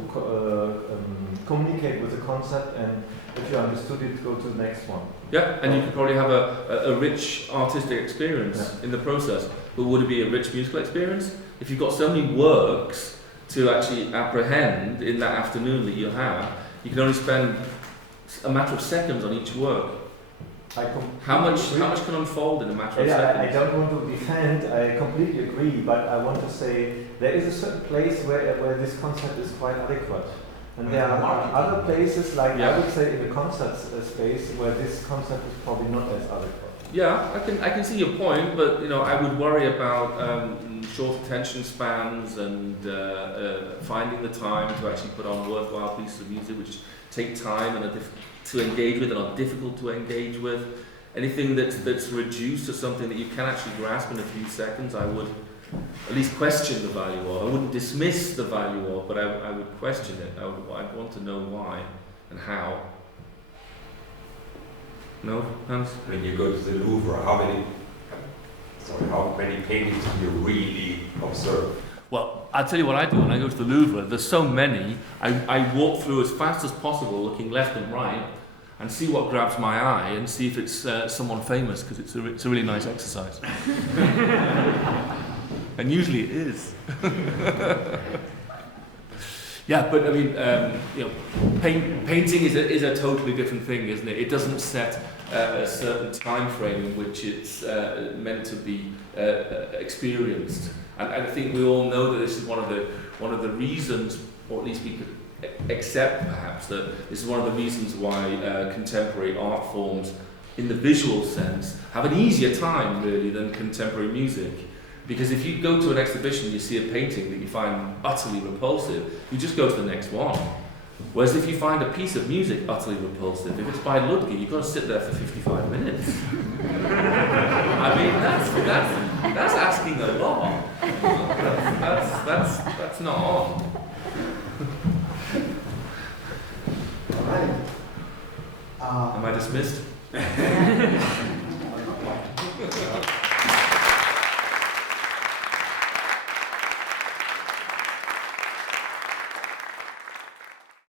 communicate with the concept, and if you understood it, go to the next one. Yeah, and you could probably have a rich artistic experience in the process. But would it be a rich musical experience? If you've got so many works to actually apprehend in that afternoon that you have, you can only spend a matter of seconds on each work. How much can unfold in a matter of seconds? I don't want to defend, I completely agree, but I want to say there is a certain place where this concept is quite adequate. And there are other places, like I would say in the concept space, where this concept is probably not as adequate. Yeah, I can see your point, but you know, I would worry about short attention spans and finding the time to actually put on worthwhile pieces of music which take time and are to engage with and are difficult to engage with. Anything that's reduced to something that you can actually grasp in a few seconds, I would at least question the value of. I wouldn't dismiss the value of, but I would question it. I'd want to know why and how. No, Hans? When you go to the Louvre, how many paintings do you really observe? Well, I'll tell you what I do when I go to the Louvre. There's so many, I walk through as fast as possible, looking left and right, and see what grabs my eye and see if it's someone famous, because it's a really nice exercise. And usually it is. Yeah, but I mean, you know, painting is a totally different thing, isn't it? It doesn't set a certain time frame in which it's meant to be experienced. And I think we all know that this is one of the reasons, or at least we could accept perhaps, that this is one of the reasons why contemporary art forms, in the visual sense, have an easier time really than contemporary music. Because if you go to an exhibition and you see a painting that you find utterly repulsive, you just go to the next one. Whereas if you find a piece of music utterly repulsive, if it's by Ludwig, you've got to sit there for 55 minutes. I mean, that's asking a lot. That's not on. All right. Am I dismissed?